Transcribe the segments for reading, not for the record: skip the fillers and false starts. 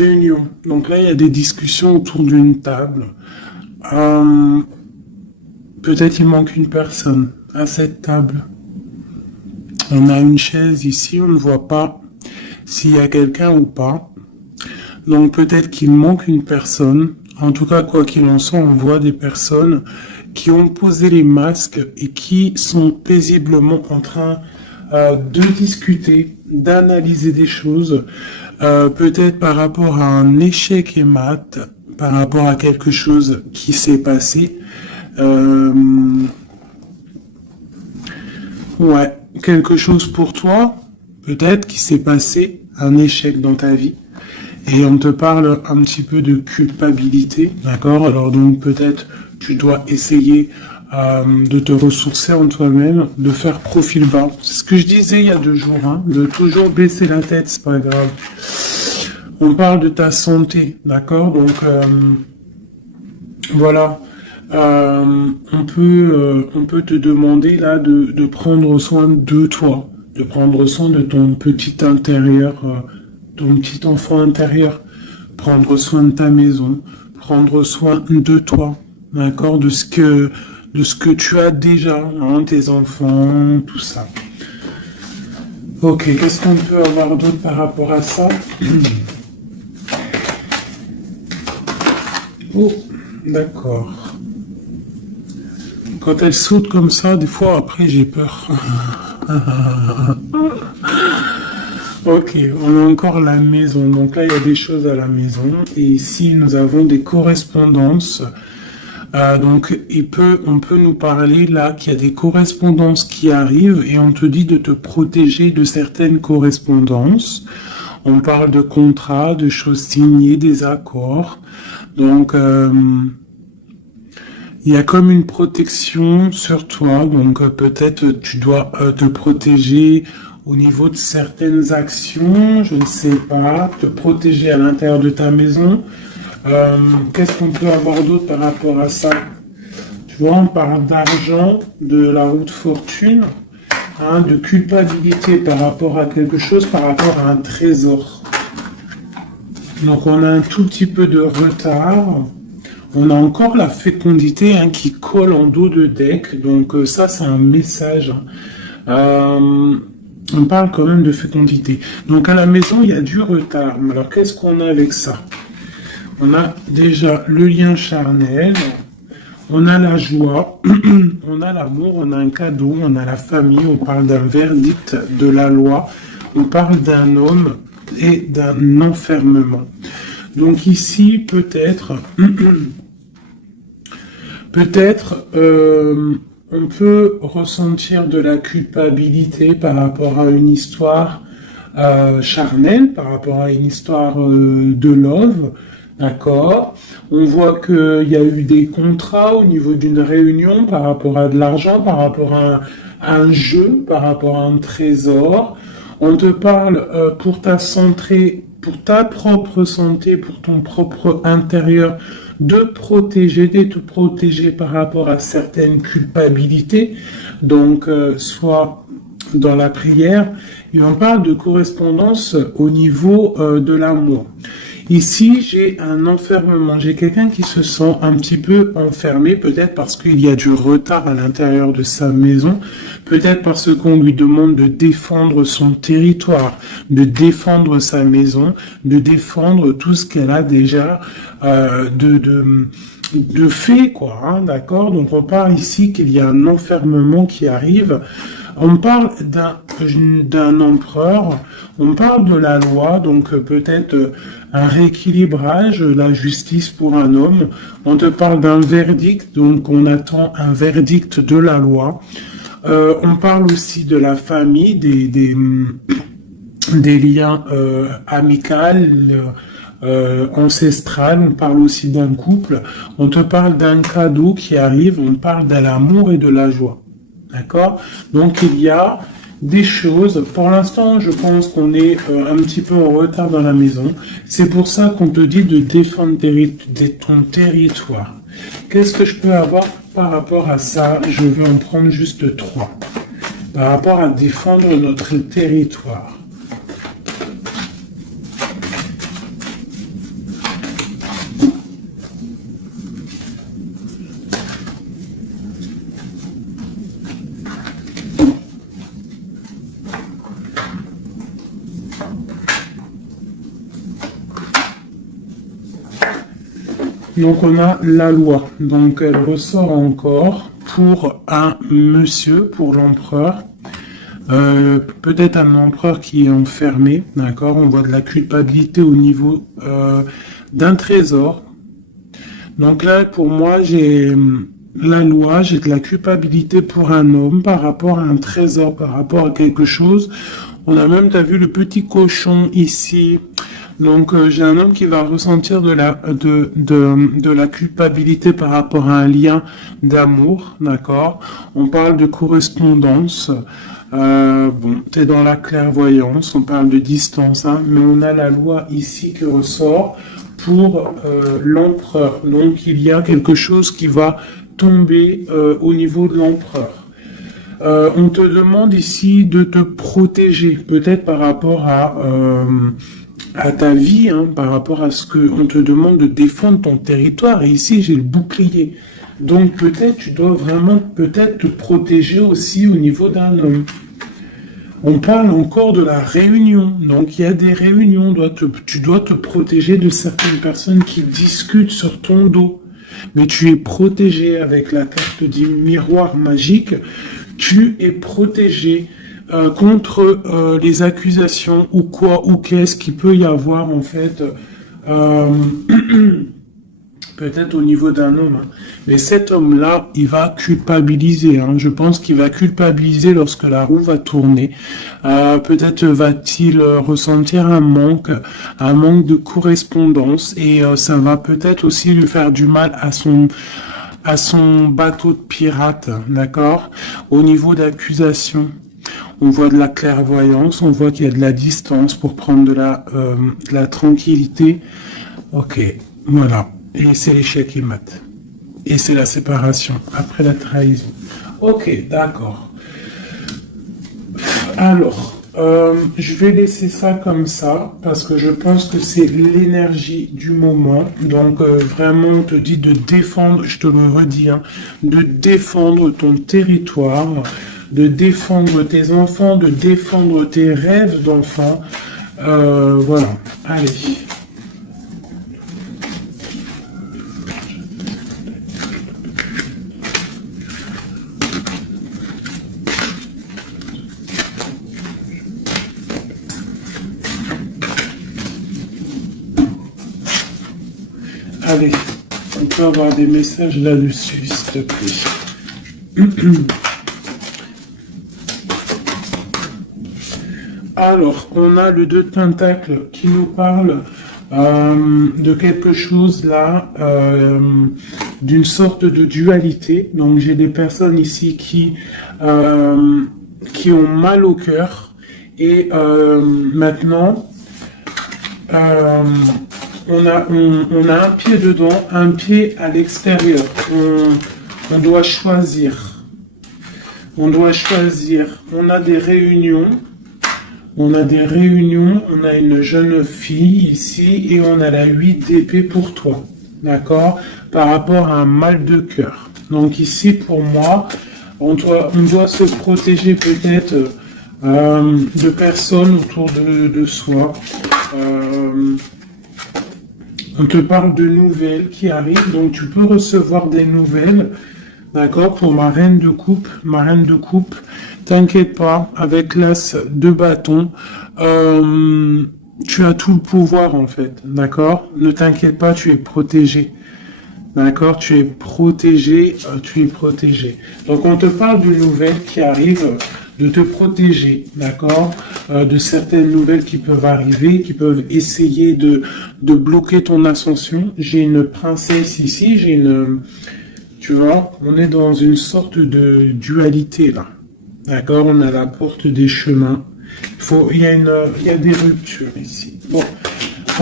réunion. Donc là, il y a des discussions autour d'une table. Peut-être il manque une personne à cette table. On a une chaise ici, on ne voit pas s'il y a quelqu'un ou pas. Donc peut-être qu'il manque une personne. En tout cas, quoi qu'il en soit, on voit des personnes qui ont posé les masques et qui sont paisiblement en train de discuter, d'analyser des choses, peut-être par rapport à un échec et mat, par rapport à quelque chose qui s'est passé. Ouais, quelque chose pour toi, peut-être qui s'est passé, un échec dans ta vie. Et on te parle un petit peu de culpabilité, d'accord? Alors donc peut-être tu dois essayer de te ressourcer en toi-même, de faire profil bas. C'est ce que je disais il y a 2 jours, hein, de toujours baisser la tête, c'est pas grave. On parle de ta santé, d'accord? Donc voilà. On peut te demander là de prendre soin de toi, de prendre soin de ton petit intérieur, ton petit enfant intérieur, prendre soin de ta maison, prendre soin de toi, d'accord, de ce que tu as déjà, hein, tes enfants, tout ça. Ok, qu'est-ce qu'on peut avoir d'autre par rapport à ça? Oh, d'accord. Quand elle saute comme ça, des fois après j'ai peur. Ok, on a encore la maison. Donc là, il y a des choses à la maison. Et ici, nous avons des correspondances. Donc, on peut nous parler là qu'il y a des correspondances qui arrivent et on te dit de te protéger de certaines correspondances. On parle de contrats, de choses signées, des accords. Donc, il y a comme une protection sur toi. Donc, peut-être tu dois te protéger au niveau de certaines actions, je ne sais pas, te protéger à l'intérieur de ta maison. Qu'est-ce qu'on peut avoir d'autre par rapport à ça? Tu vois, on parle d'argent, de la roue de fortune, hein, de culpabilité par rapport à quelque chose, par rapport à un trésor. Donc on a un tout petit peu de retard. On a encore la fécondité, hein, qui colle en dos de deck. Donc ça, c'est un message. On parle quand même de fécondité. Donc à la maison, il y a du retard. Alors qu'est-ce qu'on a avec ça? On a déjà le lien charnel, on a la joie, on a l'amour, on a un cadeau, on a la famille, on parle d'un verdict de la loi, on parle d'un homme et d'un enfermement. Donc ici, peut-être, on peut ressentir de la culpabilité par rapport à une histoire charnelle, par rapport à une histoire de love, d'accord. On voit qu'il y a eu des contrats au niveau d'une réunion par rapport à de l'argent, par rapport à un jeu, par rapport à un trésor. On te parle pour ta santé, pour ta propre santé, pour ton propre intérieur, de te protéger par rapport à certaines culpabilités. Donc, soit dans la prière, et on parle de correspondance au niveau de l'amour. Ici, j'ai un enfermement, j'ai quelqu'un qui se sent un petit peu enfermé, peut-être parce qu'il y a du retard à l'intérieur de sa maison, peut-être parce qu'on lui demande de défendre son territoire, de défendre sa maison, de défendre tout ce qu'elle a déjà de fait, quoi, hein, d'accord? Donc on parle ici qu'il y a un enfermement qui arrive. On parle d'un empereur, on parle de la loi, donc peut-être un rééquilibrage, la justice pour un homme. On te parle d'un verdict, donc on attend un verdict de la loi. On parle aussi de la famille, des liens amicaux, ancestral, on parle aussi d'un couple, on te parle d'un cadeau qui arrive, on parle de l'amour et de la joie. D'accord? Donc il y a des choses, pour l'instant je pense qu'on est un petit peu en retard dans la maison, c'est pour ça qu'on te dit de défendre ton territoire. Qu'est-ce que je peux avoir par rapport à ça? Je vais en prendre juste 3. Par rapport à défendre notre territoire. Donc on a la loi. Donc elle ressort encore pour un monsieur, pour l'empereur. Peut-être un empereur qui est enfermé, d'accord? On voit de la culpabilité au niveau d'un trésor. Donc là, pour moi, j'ai la loi, j'ai de la culpabilité pour un homme par rapport à un trésor, par rapport à quelque chose. On a même, t'as vu le petit cochon ici. Donc j'ai un homme qui va ressentir de la culpabilité par rapport à un lien d'amour, d'accord? On parle de correspondance. Bon, t'es dans la clairvoyance, on parle de distance, hein, mais on a la loi ici qui ressort pour l'empereur. Donc il y a quelque chose qui va tomber au niveau de l'empereur. On te demande ici de te protéger, peut-être par rapport à ta vie, hein, par rapport à ce que on te demande de défendre ton territoire. Et ici, j'ai le bouclier. Donc peut-être tu dois vraiment peut-être te protéger aussi au niveau d'un homme. On parle encore de la réunion. Donc il y a des réunions. Tu dois te protéger de certaines personnes qui discutent sur ton dos. Mais tu es protégé avec la carte du miroir magique. Tu es protégé contre les accusations ou quoi ou qu'est-ce qu'il peut y avoir en fait. Peut-être au niveau d'un homme. Hein. Mais cet homme-là, il va culpabiliser. Hein. Je pense qu'il va culpabiliser lorsque la roue va tourner. Peut-être va-t-il ressentir un manque de correspondance. Et ça va peut-être aussi lui faire du mal à son bateau de pirate. D'accord? Au niveau d'accusation. On voit de la clairvoyance, on voit qu'il y a de la distance pour prendre de la tranquillité. Ok, voilà. Et c'est l'échec qui mate. Et c'est la séparation, après la trahison. Ok, d'accord. Alors, je vais laisser ça comme ça, parce que je pense que c'est l'énergie du moment. Donc, vraiment, on te dit de défendre, je te le redis, hein, de défendre ton territoire, de défendre tes enfants, de défendre tes rêves d'enfants. Voilà, allez. Allez, on peut avoir des messages là-dessus, s'il te plaît. Alors, on a le 2 de Pentacles qui nous parle de quelque chose là, d'une sorte de dualité. Donc, j'ai des personnes ici qui ont mal au cœur. Et maintenant, on a un pied dedans, un pied à l'extérieur. On doit choisir. On doit choisir. On a des réunions. On a une jeune fille ici et on a la 8 d'épée pour toi. D'accord? Par rapport à un mal de cœur. Donc ici, pour moi, on doit se protéger peut-être de personnes autour de soi. On te parle de nouvelles qui arrivent, donc tu peux recevoir des nouvelles, d'accord, pour ma reine de coupe, t'inquiète pas, avec l'as de bâton, tu as tout le pouvoir en fait, d'accord, ne t'inquiète pas, tu es protégé, d'accord, tu es protégé. Donc on te parle de nouvelles qui arrivent, de te protéger, d'accord, de certaines nouvelles qui peuvent arriver, qui peuvent essayer de bloquer ton ascension. J'ai une princesse ici, tu vois, on est dans une sorte de dualité là, d'accord, on a la porte des chemins, il y a des ruptures ici. Bon,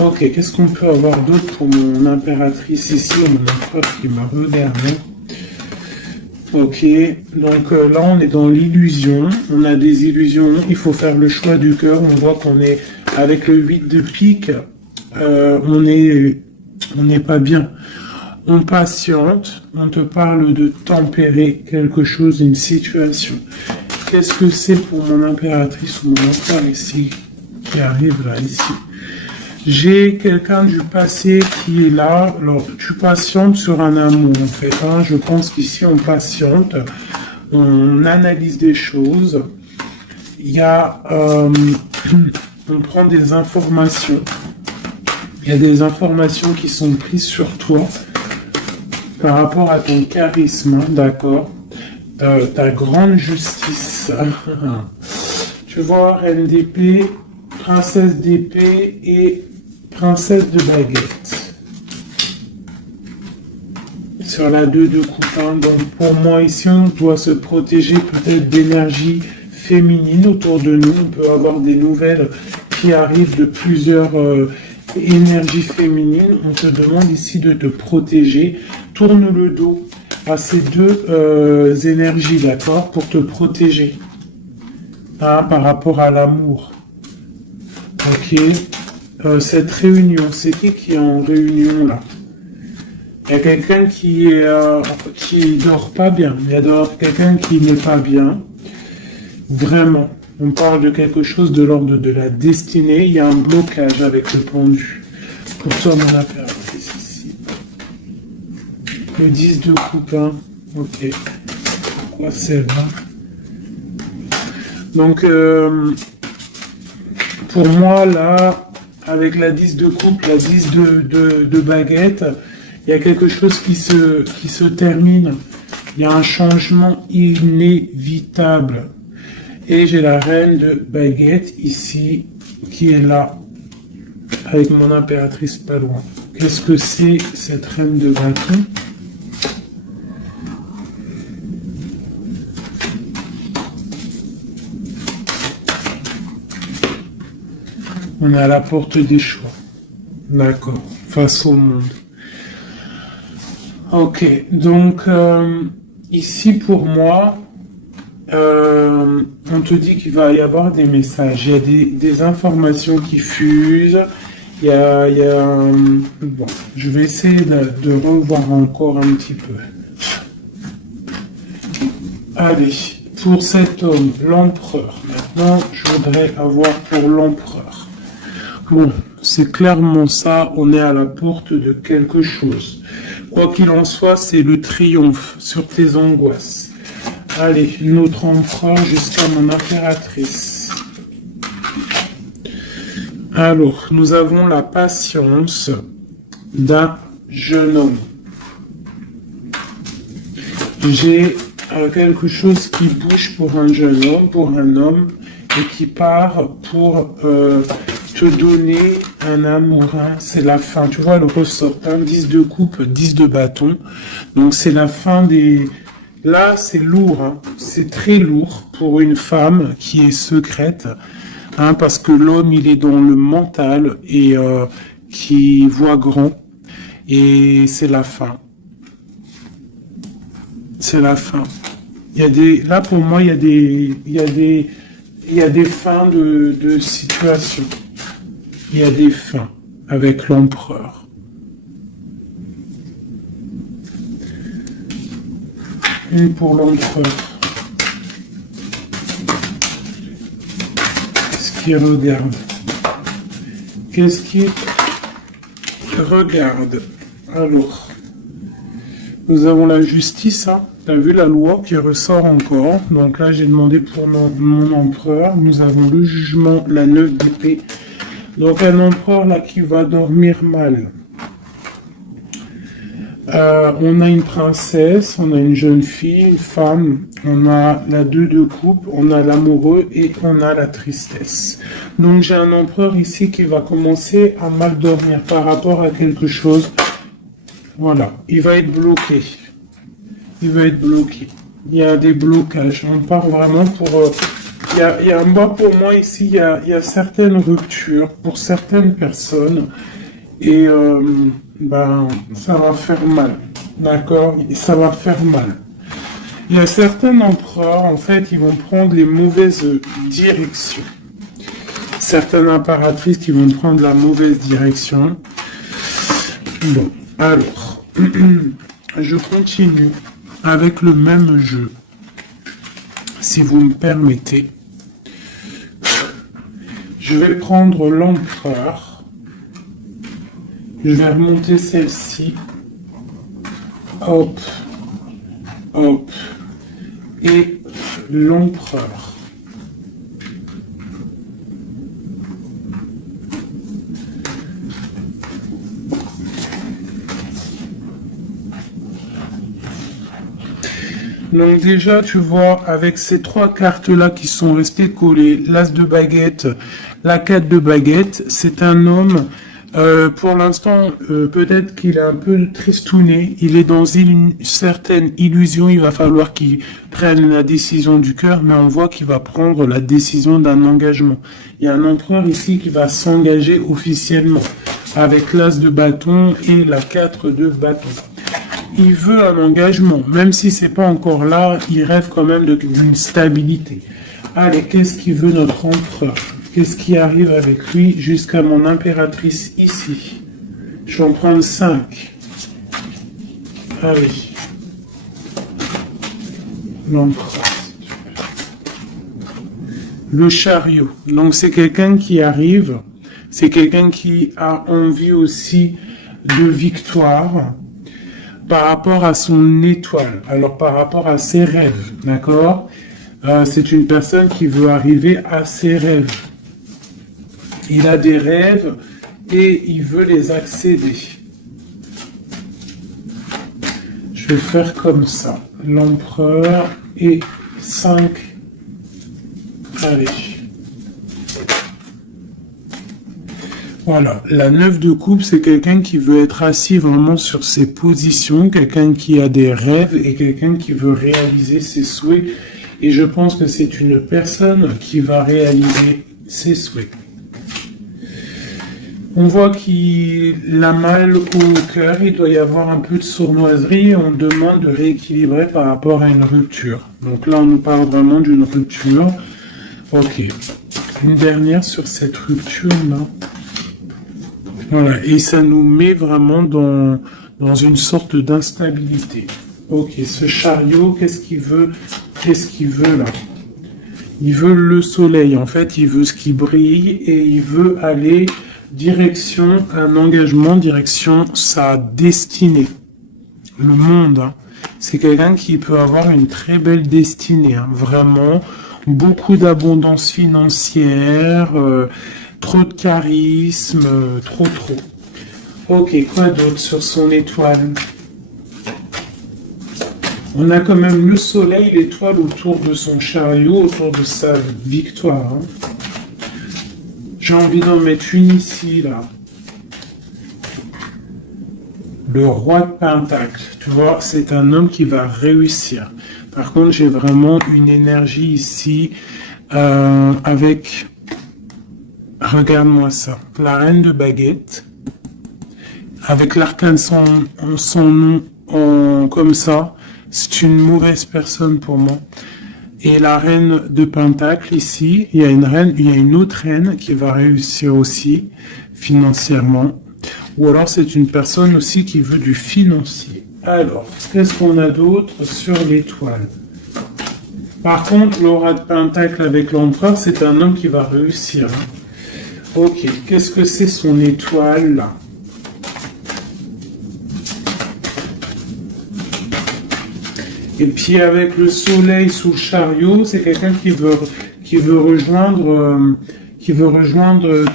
ok, qu'est-ce qu'on peut avoir d'autre pour mon impératrice ici, mon empereur qui m'a regardé. Ok, donc là on est dans l'illusion, on a des illusions, il faut faire le choix du cœur, on voit qu'on est avec le 8 de pique, on n'est pas bien, on patiente, on te parle de tempérer quelque chose, une situation. Qu'est-ce que c'est pour mon impératrice ou mon empereur ici, qui arrive là, ici? J'ai quelqu'un du passé qui est là. Alors, tu patientes sur un amour, en fait. Hein. Je pense qu'ici, on patiente. On analyse des choses. Il y a... on prend des informations. Il y a des informations qui sont prises sur toi par rapport à ton charisme, hein, d'accord, ta grande justice. Tu vois, reine d'épée, princesse d'épée et princesse de baguette. Sur la 2 de coupe, hein. Donc pour moi ici, on doit se protéger peut-être d'énergie féminine autour de nous. On peut avoir des nouvelles qui arrivent de plusieurs énergies féminines. On te demande ici de te protéger. Tourne le dos à ces deux énergies, d'accord, pour te protéger, hein, par rapport à l'amour. Ok. Cette réunion, c'est qui est en réunion là? Il y a quelqu'un qui dort pas bien. Il y a quelqu'un qui n'est pas bien. Vraiment. On parle de quelque chose de l'ordre de la destinée. Il y a un blocage avec le pendu. Pour toi, mon affaire, c'est ici. Le 10 de coupe, hein. Ok. Pourquoi celle-là? Donc, pour moi, là, avec la 10 de coupe, la 10 de baguette, il y a quelque chose qui se termine. Il y a un changement inévitable. Et j'ai la reine de baguette ici, qui est là, avec mon impératrice pas loin. Qu'est-ce que c'est cette reine de bâton? On est à la porte des choix. D'accord. Face au monde. Ok. Donc, ici pour moi, on te dit qu'il va y avoir des messages. Il y a des informations qui fusent. Bon, je vais essayer de revoir encore un petit peu. Allez, pour cet homme, l'empereur. Maintenant, je voudrais avoir pour l'empereur. Bon, c'est clairement ça, on est à la porte de quelque chose. Quoi qu'il en soit, c'est le triomphe sur tes angoisses. Allez, notre empereur jusqu'à mon impératrice. Alors, nous avons la patience d'un jeune homme. J'ai quelque chose qui bouge pour un jeune homme, pour un homme, et qui part pour te donner un amour. Hein. C'est la fin. Tu vois, le ressort, hein, 10 de coupe, 10 de bâton. Donc, c'est la fin des... Là, c'est lourd. Hein. C'est très lourd pour une femme qui est secrète. Hein, parce que l'homme, il est dans le mental et qui voit grand. Et c'est la fin. C'est la fin. Il y a des... Là, pour moi, il y a des fins de situation. Il y a des fins avec l'empereur. Et pour l'empereur. Qu'est-ce qu'il regarde? Qu'est-ce qu'il regarde? Alors, nous avons la justice, hein. Tu as vu la loi qui ressort encore. Donc là, j'ai demandé pour mon empereur. Nous avons le jugement, la 9 d'épée. Donc un empereur là qui va dormir mal. On a une princesse, on a une jeune fille, une femme, on a la 2 de coupe, on a l'amoureux et on a la tristesse. Donc j'ai un empereur ici qui va commencer à mal dormir par rapport à quelque chose. Voilà, il va être bloqué. Il va être bloqué. Il y a des blocages. On part vraiment pour... moi, pour moi, ici, il y a certaines ruptures pour certaines personnes. Et ça va faire mal. D'accord? Ça va faire mal. Il y a certains empereurs, en fait, ils vont prendre les mauvaises directions. Certaines impératrices qui vont prendre la mauvaise direction. Bon, alors, je continue avec le même jeu, si vous me permettez. Je vais prendre l'empereur Je vais remonter celle-ci. Hop, hop. Et l'empereur. Donc déjà, tu vois, avec ces trois cartes-là qui sont restées collées, l'as de baguette, la 4 de baguette, c'est un homme, pour l'instant, peut-être qu'il est un peu tristouné, il est dans une certaine illusion, il va falloir qu'il prenne la décision du cœur, mais on voit qu'il va prendre la décision d'un engagement. Il y a un empereur ici qui va s'engager officiellement, avec l'as de bâton et la 4 de bâton. Il veut un engagement, même si c'est pas encore là, il rêve quand même d'une stabilité. Allez, qu'est-ce qu'il veut notre empereur? Qu'est-ce qui arrive avec lui jusqu'à mon impératrice ici? Je vais en prendre 5. Allez. L'empereur. Le chariot. Donc c'est quelqu'un qui arrive, c'est quelqu'un qui a envie aussi de victoire, par rapport à son étoile, alors par rapport à ses rêves, d'accord? C'est une personne qui veut arriver à ses rêves. Il a des rêves et il veut les accéder. Je vais faire comme ça. L'empereur et 5. Allez. Voilà, la 9 de coupe, c'est quelqu'un qui veut être assis vraiment sur ses positions, quelqu'un qui a des rêves et quelqu'un qui veut réaliser ses souhaits. Et je pense que c'est une personne qui va réaliser ses souhaits. On voit qu'il a mal au cœur, il doit y avoir un peu de sournoiserie et on demande de rééquilibrer par rapport à une rupture. Donc là, on nous parle vraiment d'une rupture. Ok, une dernière sur cette rupture-là. Voilà, et ça nous met vraiment dans une sorte d'instabilité. Ok, ce chariot, qu'est-ce qu'il veut? Qu'est-ce qu'il veut là? Il veut le soleil, en fait, il veut ce qui brille et il veut aller direction un engagement, direction sa destinée. Le monde, hein. C'est quelqu'un qui peut avoir une très belle destinée, hein. Vraiment, beaucoup d'abondance financière, trop de charisme, trop. Ok, quoi d'autre sur son étoile? On a quand même le soleil, l'étoile autour de son chariot, autour de sa victoire. Hein. J'ai envie d'en mettre une ici, là. Le roi de Pentacle. Tu vois, c'est un homme qui va réussir. Par contre, j'ai vraiment une énergie ici avec... Regarde-moi ça. La reine de baguette. Avec l'arcane son nom comme ça. C'est une mauvaise personne pour moi. Et la reine de Pentacle ici, il y a une autre reine qui va réussir aussi financièrement. Ou alors c'est une personne aussi qui veut du financier. Alors, qu'est-ce qu'on a d'autre sur l'étoile? Par contre, le roi de Pentacle avec l'empereur, c'est un homme qui va réussir. Hein. Ok, qu'est-ce que c'est son étoile là? Et puis avec le soleil sous le chariot, c'est quelqu'un qui veut rejoindre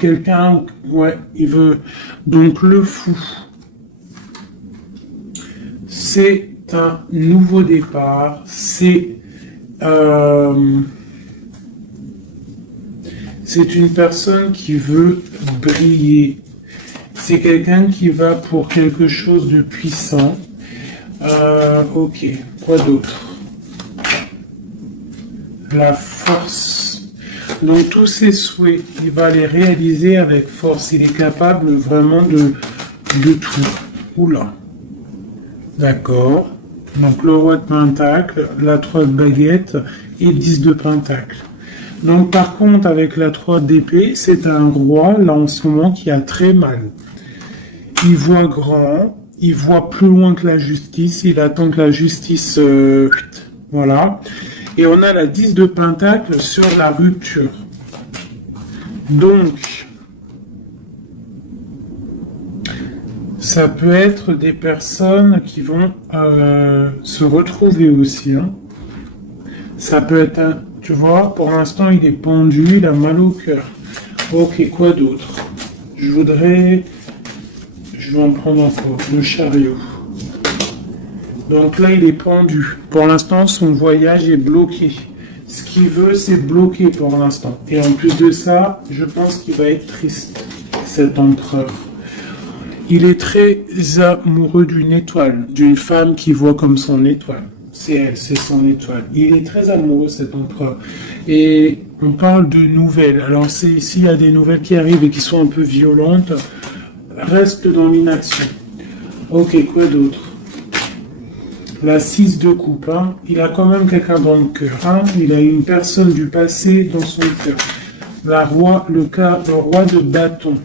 quelqu'un. Ouais, il veut donc le fou. C'est un nouveau départ. C'est une personne qui veut briller. C'est quelqu'un qui va pour quelque chose de puissant. Ok, quoi d'autre? La force. Donc tous ses souhaits, il va les réaliser avec force. Il est capable vraiment de tout. Oula. D'accord. Donc le roi de Pentacle, la 3 de baguette et 10 de Pentacle. Donc par contre, avec la 3 d'épée, c'est un roi, là en ce moment, qui a très mal. Il voit grand. Il voit plus loin que la justice, il attend que la justice... voilà. Et on a la 10 de Pentacle sur la rupture. Donc, Ça peut être des personnes qui vont se retrouver aussi. Hein. Ça peut être un... Tu vois, pour l'instant, il est pendu, il a mal au cœur. Ok, quoi d'autre? Je vais en prendre encore. Le chariot. Donc là, il est pendu. Pour l'instant, son voyage est bloqué. Ce qu'il veut, c'est bloquer pour l'instant. Et en plus de ça, je pense qu'il va être triste, cet empereur. Il est très amoureux d'une étoile, d'une femme qu'il voit comme son étoile. C'est elle, c'est son étoile. Il est très amoureux, cet empereur. Et on parle de nouvelles. Alors, s'il y a des nouvelles qui arrivent et qui sont un peu violentes, reste dans l'inaction. Ok, quoi d'autre? La 6 de coupe, hein. Il a quand même quelqu'un dans le cœur. Hein. Il a une personne du passé dans son cœur. Le roi de bâton.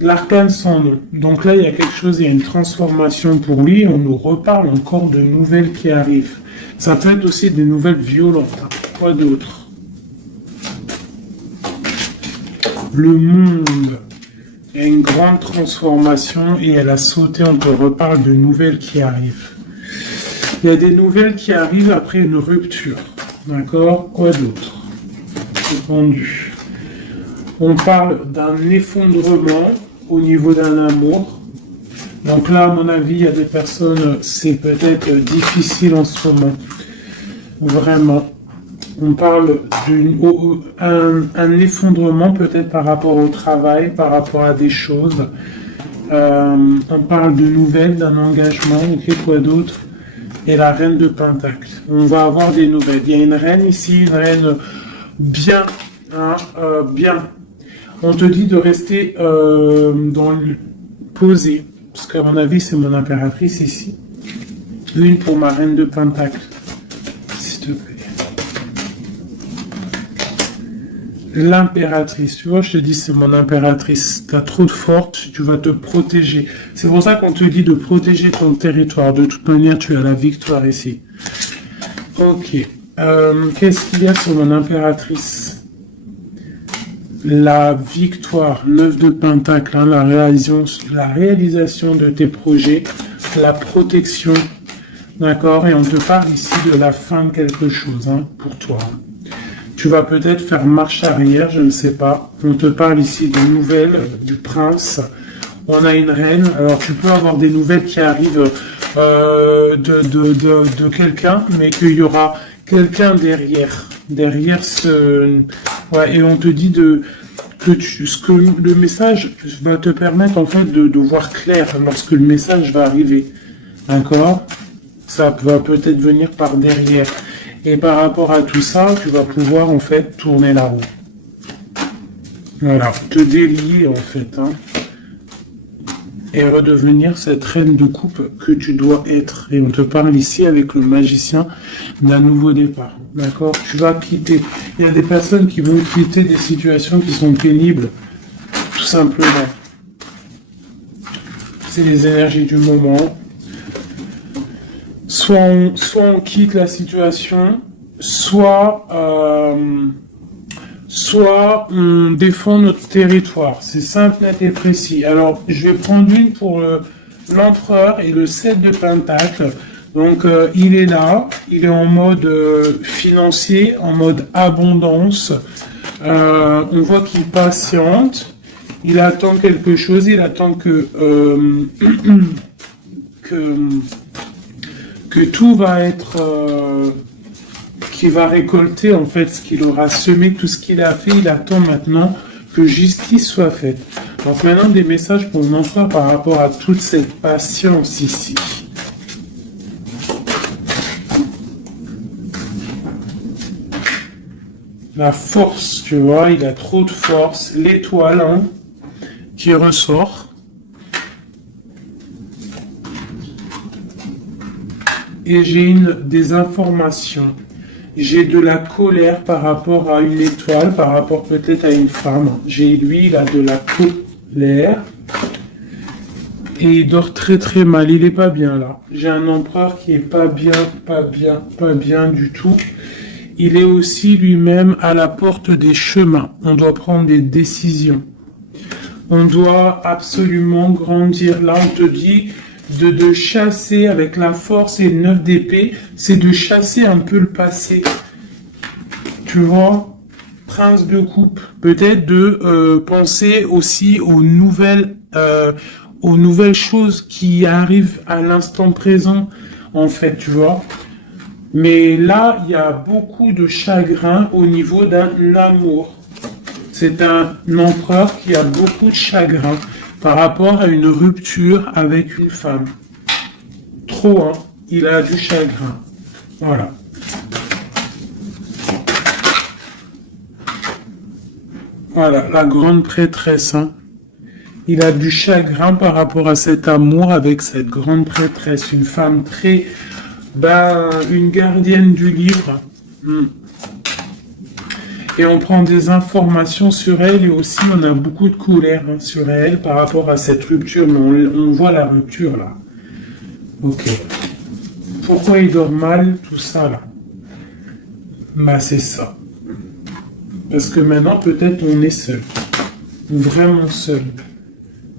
L'arcane sans nom. Donc là, il y a quelque chose, il y a une transformation pour lui. On nous reparle encore de nouvelles qui arrivent. Ça peut être aussi des nouvelles violentes. Hein. Quoi d'autre? Le monde. Il y a une grande transformation et elle a sauté. On te reparle de nouvelles qui arrivent. Il y a des nouvelles qui arrivent après une rupture. D'accord? Quoi d'autre? Répondu. On parle d'un effondrement au niveau d'un amour. Donc là, à mon avis, il y a des personnes, c'est peut-être difficile en ce moment. Vraiment. On parle d'un effondrement peut-être par rapport au travail, par rapport à des choses. On parle de nouvelles, d'un engagement, ok, quoi d'autre? Et la reine de Pentacle. On va avoir des nouvelles. Il y a une reine ici, une reine bien, hein, bien. On te dit de rester posé, parce qu'à mon avis, c'est mon impératrice ici. Une pour ma reine de Pentacle, s'il te plaît. L'impératrice, tu vois, je te dis, c'est mon impératrice. T'as trop de force, tu vas te protéger. C'est pour ça qu'on te dit de protéger ton territoire. De toute manière, tu as la victoire ici. Ok. Qu'est-ce qu'il y a sur mon impératrice? La victoire, 9 de Pentacle, hein, la réalisation de tes projets, la protection, d'accord? Et on te parle ici de la fin de quelque chose, hein, pour toi. Tu vas peut-être faire marche arrière, je ne sais pas. On te parle ici de nouvelles, du prince. On a une reine, alors tu peux avoir des nouvelles qui arrivent de quelqu'un, mais qu'il y aura quelqu'un derrière. Derrière ce... Ouais, et on te dit que le message va te permettre en fait de voir clair lorsque le message va arriver. D'accord? Ça va peut-être venir par derrière. Et par rapport à tout ça, tu vas pouvoir en fait tourner la roue. Voilà, te délier en fait. Hein. Et redevenir cette reine de coupe que tu dois être. Et on te parle ici avec le magicien d'un nouveau départ. D'accord? Tu vas quitter. Il y a des personnes qui vont quitter des situations qui sont pénibles. Tout simplement. C'est les énergies du moment. Soit on quitte la situation, soit on défend notre territoire. C'est simple, net et précis. Alors, je vais prendre une pour l'empereur et le 7 de Pentacle. Donc, il est là, il est en mode financier, en mode abondance. On voit qu'il patiente, il attend quelque chose, il attend que tout va être... qu'il va récolter en fait ce qu'il aura semé, tout ce qu'il a fait. Il attend maintenant que justice soit faite. Donc maintenant des messages pour l'empereur par rapport à toute cette patience ici. La force, tu vois, il a trop de force. L'étoile hein, qui ressort. Et j'ai des informations. J'ai de la colère par rapport à une étoile, par rapport peut-être à une femme. Lui, il a de la colère. Et il dort très très mal. Il est pas bien là. J'ai un empereur qui est pas bien du tout. Il est aussi lui-même à la porte des chemins. On doit prendre des décisions. On doit absolument grandir. Là, on te dit de chasser avec la force et le 9 d'épée, c'est de chasser un peu le passé. Tu vois, prince de coupe. Peut-être de penser aussi aux nouvelles choses qui arrivent à l'instant présent, en fait, tu vois. Mais là, il y a beaucoup de chagrin au niveau d'un amour. C'est un empereur qui a beaucoup de chagrin par rapport à une rupture avec une femme. Trop, hein. Il a du chagrin. Voilà. Voilà, la grande prêtresse, hein. Il a du chagrin par rapport à cet amour avec cette grande prêtresse, une femme très, une gardienne du livre. Et on prend des informations sur elle et aussi on a beaucoup de colère sur elle par rapport à cette rupture, mais on voit la rupture là. Ok. Pourquoi il dort mal, tout ça là? Bah c'est ça. Parce que maintenant peut-être on est seul. Vraiment seul.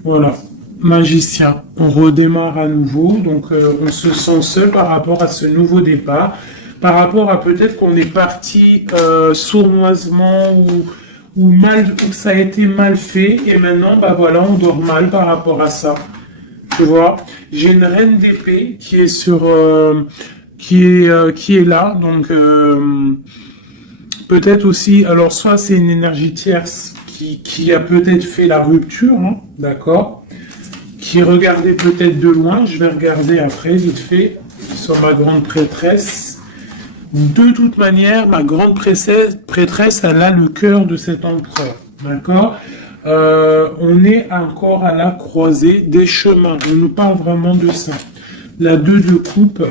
Voilà. Magicien. On redémarre à nouveau, donc on se sent seul par rapport à ce nouveau départ. Par rapport à peut-être qu'on est parti sournoisement ou mal, ou ça a été mal fait et maintenant voilà, on dort mal par rapport à ça. Tu vois, j'ai une reine d'épée qui est qui est là, donc peut-être aussi, alors soit c'est une énergie tierce qui a peut-être fait la rupture, hein, d'accord, qui regardait peut-être de loin. Je vais regarder après vite fait sur ma grande prêtresse. De toute manière, ma grande prêtresse, elle a le cœur de cet empereur. D'accord. On est encore à la croisée des chemins. On nous parle vraiment de ça. La 2 de coupe,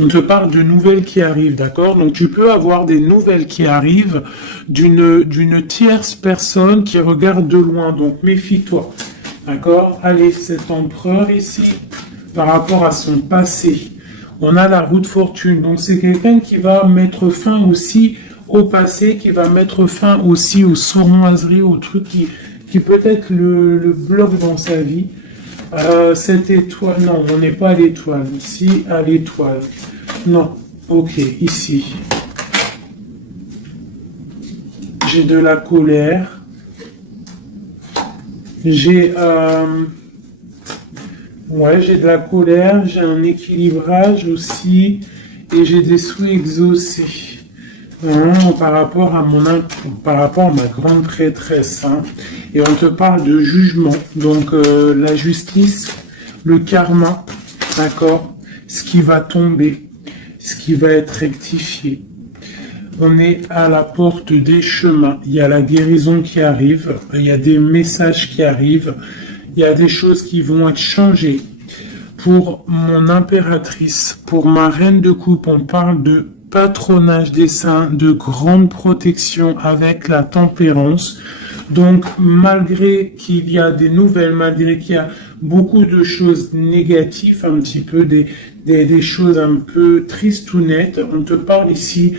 on te parle de nouvelles qui arrivent. D'accord. Donc tu peux avoir des nouvelles qui arrivent d'une tierce personne qui regarde de loin. Donc méfie-toi. D'accord. Allez, cet empereur ici, par rapport à son passé. On a la roue de fortune, donc c'est quelqu'un qui va mettre fin aussi au passé, qui va mettre fin aussi aux sournoiseries, aux trucs qui peut-être le bloquent dans sa vie. Cette étoile, non, on n'est pas à l'étoile, ici à l'étoile. Non, ok, ici. J'ai de la colère. Ouais, j'ai de la colère, j'ai un équilibrage aussi, et j'ai des souhaits exaucés. Par rapport à ma grande prêtresse, hein. Et on te parle de jugement, donc la justice, le karma, d'accord, ce qui va tomber, ce qui va être rectifié. On est à la porte des chemins, il y a la guérison qui arrive, il y a des messages qui arrivent, il y a des choses qui vont être changées. Pour mon impératrice, pour ma reine de coupe, on parle de patronage des saints, de grande protection avec la tempérance. Donc, malgré qu'il y a des nouvelles, malgré qu'il y a beaucoup de choses négatives, un petit peu des choses un peu tristounettes, on te parle ici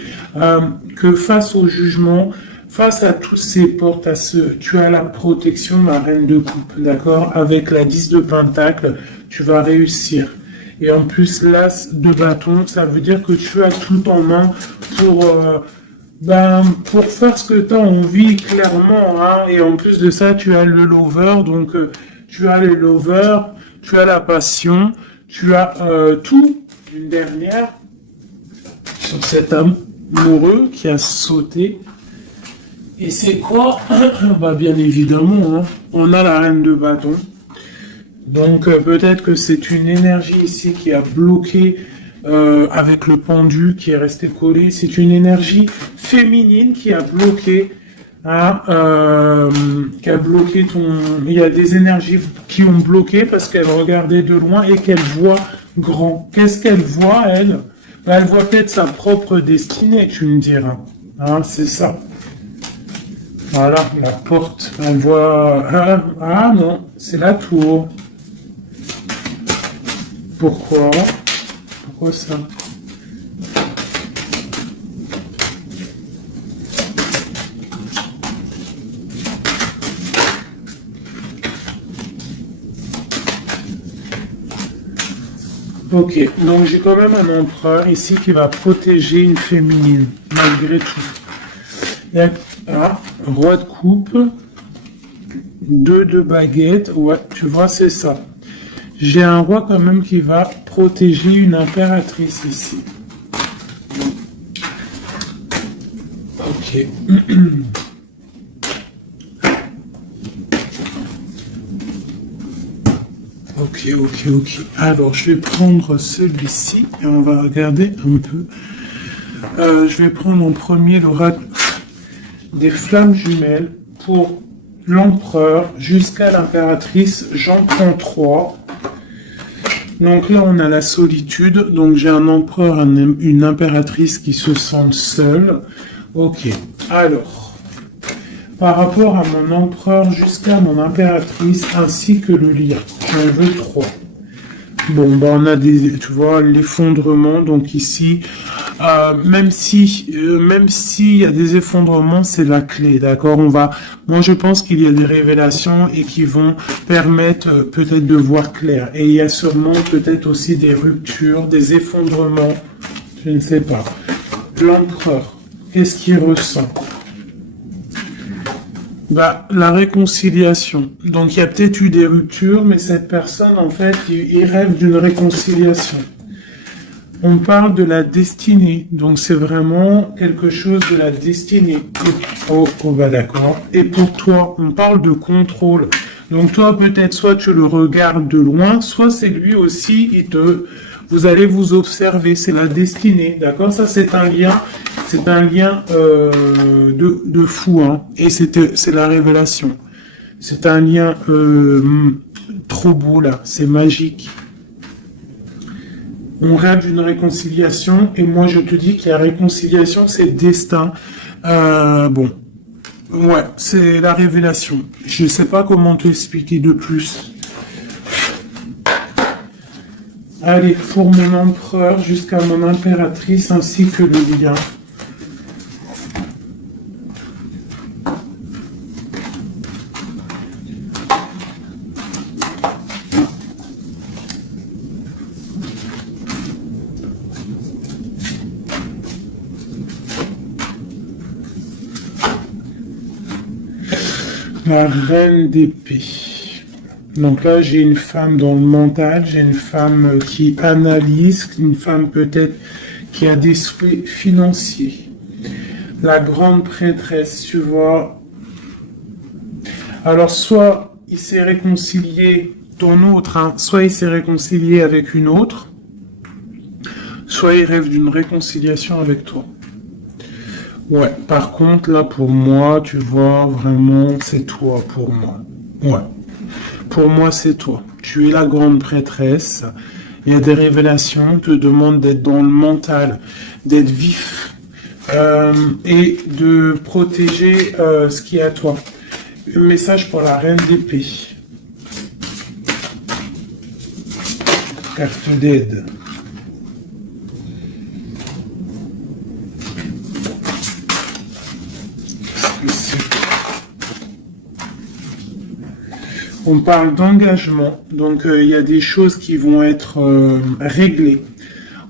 que face au jugement, face à toutes ces portes, tu as la protection, ma reine de coupe, d'accord? Avec la 10 de pentacle, tu vas réussir. Et en plus, l'as de bâton, ça veut dire que tu as tout en main pour faire ce que tu as envie, clairement, hein. Et en plus de ça, tu as le lover, donc tu as le lover, tu as la passion, tu as tout. Une dernière sur cet amoureux qui a sauté. Et c'est quoi? Bien évidemment, hein, on a la reine de bâton. Donc peut-être que c'est une énergie ici qui a bloqué avec le pendu qui est resté collé. C'est une énergie féminine qui a bloqué, hein, Il y a des énergies qui ont bloqué parce qu'elle regardait de loin et qu'elle voit grand. Qu'est-ce qu'elle voit, elle? Elle voit peut-être sa propre destinée, tu me diras. Hein, c'est ça. Voilà, la porte, on voit... Ah non, c'est la tour. Pourquoi? Pourquoi ça? Ok, donc j'ai quand même un empereur ici qui va protéger une féminine, malgré tout. Il y a, roi de coupe, deux de baguette, ouais, tu vois, c'est ça. J'ai un roi quand même qui va protéger une impératrice ici. Ok. Ok. Alors, je vais prendre celui-ci et on va regarder un peu. Je vais prendre en premier l'oracle des flammes jumelles pour l'empereur jusqu'à l'impératrice. J'en prends 3. Donc là, on a la solitude. Donc j'ai un empereur, une impératrice qui se sentent seuls. Ok. Alors, par rapport à mon empereur jusqu'à mon impératrice ainsi que le lien, j'en veux 3. Bon, bah on a tu vois, l'effondrement. Donc ici, même s'il y a des effondrements, c'est la clé, d'accord. Moi je pense qu'il y a des révélations et qui vont permettre peut-être de voir clair. Et il y a sûrement peut-être aussi des ruptures, des effondrements, je ne sais pas. L'empereur, qu'est-ce qu'il ressent? Bah, la réconciliation. Donc, il y a peut-être eu des ruptures, mais cette personne, en fait, il rêve d'une réconciliation. On parle de la destinée. Donc, c'est vraiment quelque chose de la destinée. Bah, d'accord. Et pour toi, on parle de contrôle. Donc, toi, peut-être, soit tu le regardes de loin, soit c'est lui aussi, vous allez vous observer. C'est la destinée. D'accord? Ça, c'est un lien. C'est un lien de fou, hein. Et c'est la révélation. C'est un lien trop beau, là. C'est magique. On rêve d'une réconciliation, et moi je te dis que la réconciliation, c'est le destin. Bon. Ouais, c'est la révélation. Je sais pas comment te expliquer de plus. Allez, pour mon empereur jusqu'à mon impératrice, ainsi que le lien. La reine d'épée. Donc là, j'ai une femme dans le mental, j'ai une femme qui analyse, une femme peut-être qui a des souhaits financiers. La grande prêtresse, tu vois. Alors, soit il s'est réconcilié, ton autre, hein, soit il s'est réconcilié avec une autre, soit il rêve d'une réconciliation avec toi. Ouais, par contre, là, pour moi, tu vois, vraiment, c'est toi, pour moi. Ouais. Pour moi, c'est toi. Tu es la grande prêtresse. Il y a des révélations, on te demande d'être dans le mental, d'être vif, et de protéger ce qui est à toi. Un message pour la reine d'épée. Carte d'aide. On parle d'engagement, donc il y a des choses qui vont être réglées.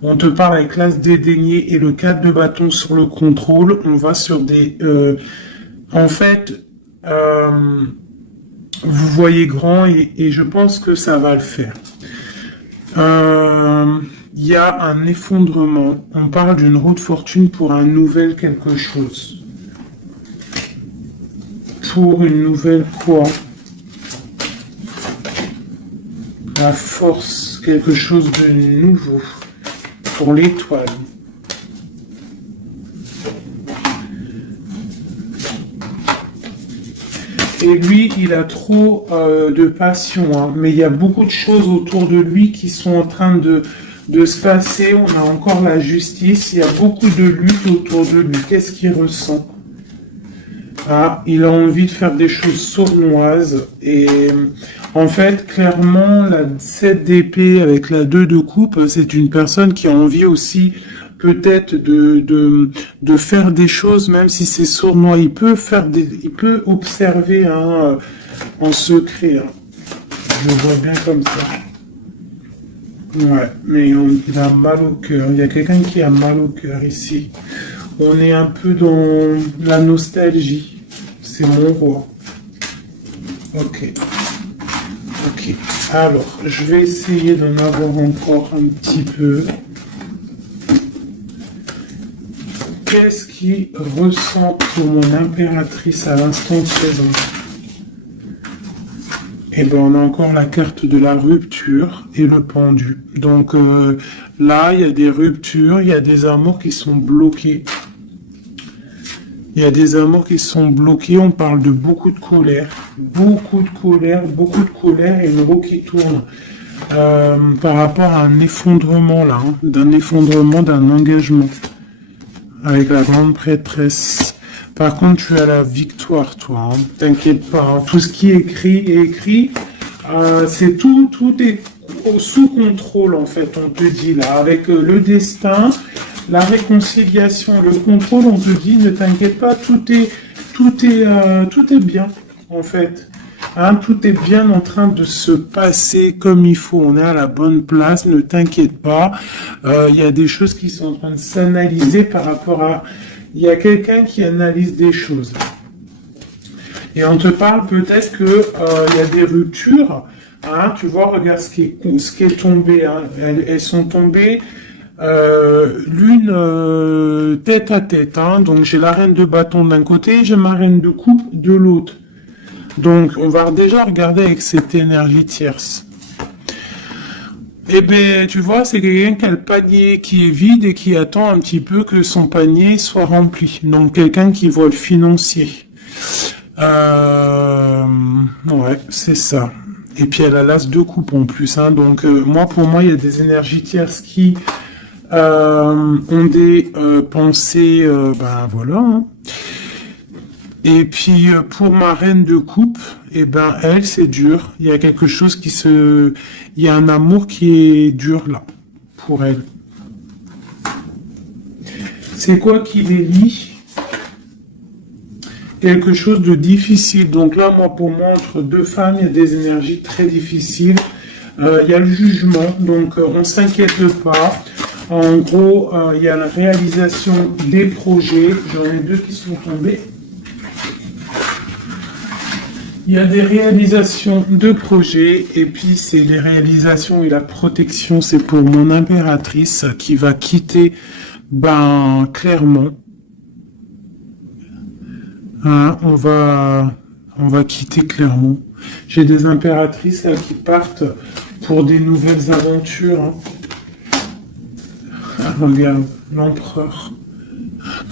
On te parle avec l'as dédaigné et le 4 de bâton sur le contrôle. On va sur des... en fait, vous voyez grand et je pense que ça va le faire. Il y a un effondrement. On parle d'une roue de fortune pour un nouvel quelque chose. Pour une nouvelle quoi? La force, quelque chose de nouveau pour l'étoile. Et lui, il a trop de passion, hein, mais il y a beaucoup de choses autour de lui qui sont en train de se passer. On a encore la justice, il y a beaucoup de lutte autour de lui. Qu'est-ce qu'il ressent? Ah, il a envie de faire des choses sournoises et en fait, clairement, la 7 d'épée avec la 2 de coupe, c'est une personne qui a envie aussi peut-être de faire des choses, même si c'est sournois. Il peut observer en secret. Hein. Je le vois bien comme ça. Ouais, mais il a mal au cœur. Il y a quelqu'un qui a mal au cœur ici. On est un peu dans la nostalgie. C'est mon roi. Ok, ok. Alors, je vais essayer d'en avoir encore un petit peu. Qu'est-ce qui ressent pour mon impératrice à l'instant présent? Et ben on a encore la carte de la rupture et le pendu. Donc là, il y a des ruptures, il y a des amours qui sont bloqués. Il y a des amours qui sont bloqués, on parle de beaucoup de colère. Beaucoup de colère, beaucoup de colère et une roue qui tourne. Par rapport à un effondrement là, hein, d'un effondrement d'un engagement. Avec la grande prêtresse. Par contre, tu as la victoire, toi. Hein. T'inquiète pas. Hein. Tout ce qui est écrit, c'est tout est sous contrôle, en fait, on te dit là. Avec le destin, la réconciliation, le contrôle, on te dit, ne t'inquiète pas, tout est bien, en fait. Hein, tout est bien en train de se passer comme il faut. On est à la bonne place, ne t'inquiète pas. Il y a des choses qui sont en train de s'analyser par rapport à... Il y a quelqu'un qui analyse des choses. Et on te parle peut-être que il y a des ruptures. Hein, tu vois, regarde ce qui est tombé. Hein. Elles sont tombées l'une tête à tête. Hein. Donc j'ai la reine de bâton d'un côté, j'ai ma reine de coupe de l'autre. Donc, on va déjà regarder avec cette énergie tierce. Eh bien, tu vois, c'est quelqu'un qui a le panier qui est vide et qui attend un petit peu que son panier soit rempli. Donc, quelqu'un qui voit le financier. Ouais, c'est ça. Et puis, elle a l'as de coupe en plus. Hein. Donc, pour moi, il y a des énergies tierces qui ont des pensées, voilà. Hein. Et puis pour ma reine de coupe, eh ben elle c'est dur. Il y a quelque chose il y a un amour qui est dur là pour elle. C'est quoi qui les lie? Quelque chose de difficile. Donc là, pour moi, entre deux femmes, il y a des énergies très difficiles. Il y a le jugement, donc on s'inquiète pas. En gros, il y a la réalisation des projets. J'en ai deux qui sont tombés. Il y a des réalisations de projets et puis c'est les réalisations et la protection, c'est pour mon impératrice qui va quitter Clermont. Hein, on va quitter Clermont. J'ai des impératrices là, qui partent pour des nouvelles aventures. Hein. Ah, regarde, l'empereur.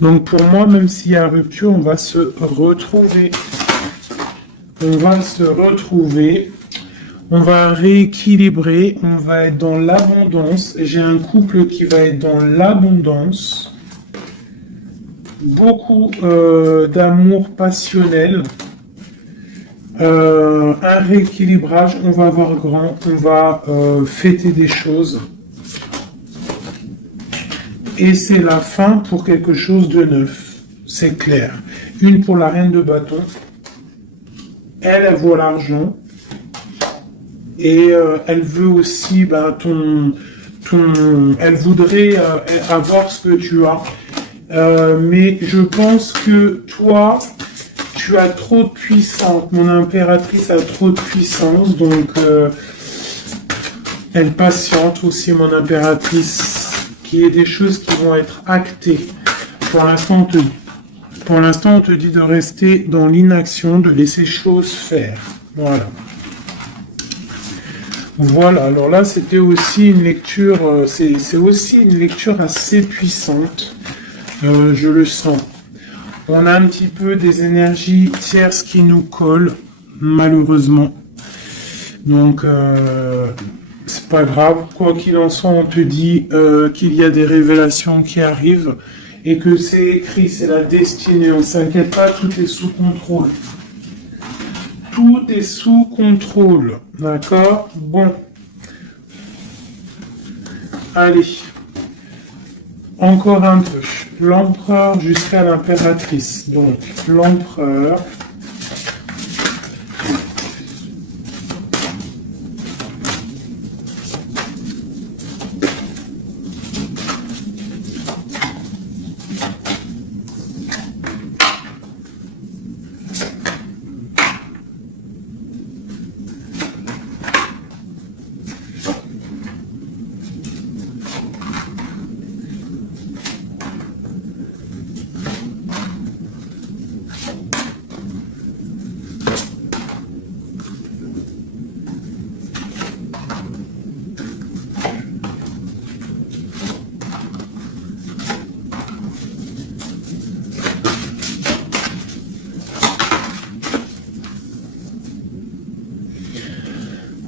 Donc pour moi, même s'il y a rupture, on va se retrouver. On va se retrouver, on va rééquilibrer, on va être dans l'abondance. J'ai un couple qui va être dans l'abondance, beaucoup d'amour passionnel, un rééquilibrage, on va avoir grand, on va fêter des choses. Et c'est la fin pour quelque chose de neuf, c'est clair. Une pour la reine de bâton. Elle voit l'argent et elle veut aussi elle voudrait avoir ce que tu as. Mais je pense que toi, tu as trop de puissance. Mon impératrice a trop de puissance, donc elle patiente aussi, mon impératrice, qu'il y ait des choses qui vont être actées. Pour l'instant, on te dit de rester dans l'inaction, de laisser choses faire. Voilà. Voilà, alors là, c'était aussi une lecture, c'est aussi une lecture assez puissante. Je le sens. On a un petit peu des énergies tierces qui nous collent, malheureusement. Donc, c'est pas grave. Quoi qu'il en soit, on te dit qu'il y a des révélations qui arrivent. Et que c'est écrit, c'est la destinée, on ne s'inquiète pas, tout est sous contrôle. Tout est sous contrôle, d'accord? Bon. Allez. Encore un peu. L'empereur jusqu'à l'impératrice. Donc, l'empereur.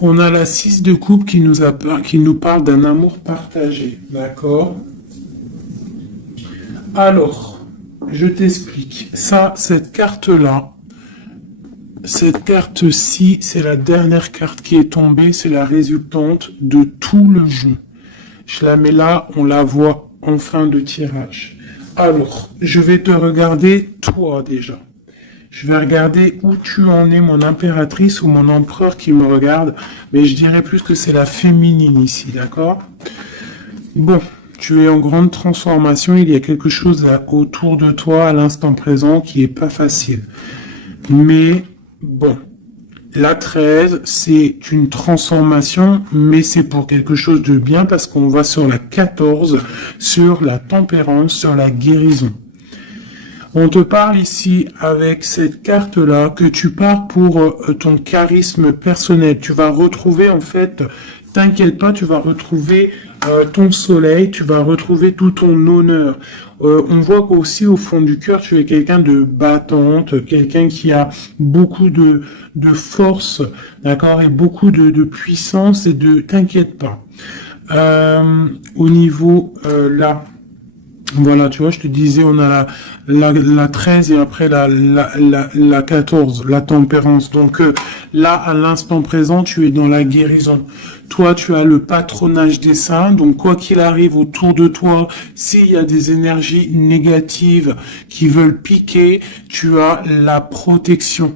On a la 6 de coupe qui nous parle d'un amour partagé, d'accord? Alors, je t'explique. Ça, cette carte-là, cette carte-ci, c'est la dernière carte qui est tombée, c'est la résultante de tout le jeu. Je la mets là, on la voit en fin de tirage. Alors, je vais te regarder toi déjà. Je vais regarder où tu en es, mon impératrice ou mon empereur qui me regarde, mais je dirais plus que c'est la féminine ici, d'accord? Bon, tu es en grande transformation, il y a quelque chose autour de toi à l'instant présent qui est pas facile. Mais bon, la 13, c'est une transformation, mais c'est pour quelque chose de bien parce qu'on va sur la 14, sur la tempérance, sur la guérison. On te parle ici avec cette carte-là que tu pars pour ton charisme personnel. Tu vas retrouver en fait, t'inquiète pas, tu vas retrouver ton soleil, tu vas retrouver tout ton honneur. On voit qu'aussi au fond du cœur, tu es quelqu'un de battante, quelqu'un qui a beaucoup de force, d'accord, et beaucoup de puissance et de... T'inquiète pas. Au niveau là... Voilà, tu vois, je te disais, on a la 13 et après la 14, la tempérance. Donc là, à l'instant présent, tu es dans la guérison. Toi, tu as le patronage des saints. Donc, quoi qu'il arrive autour de toi, s'il y a des énergies négatives qui veulent piquer, tu as la protection.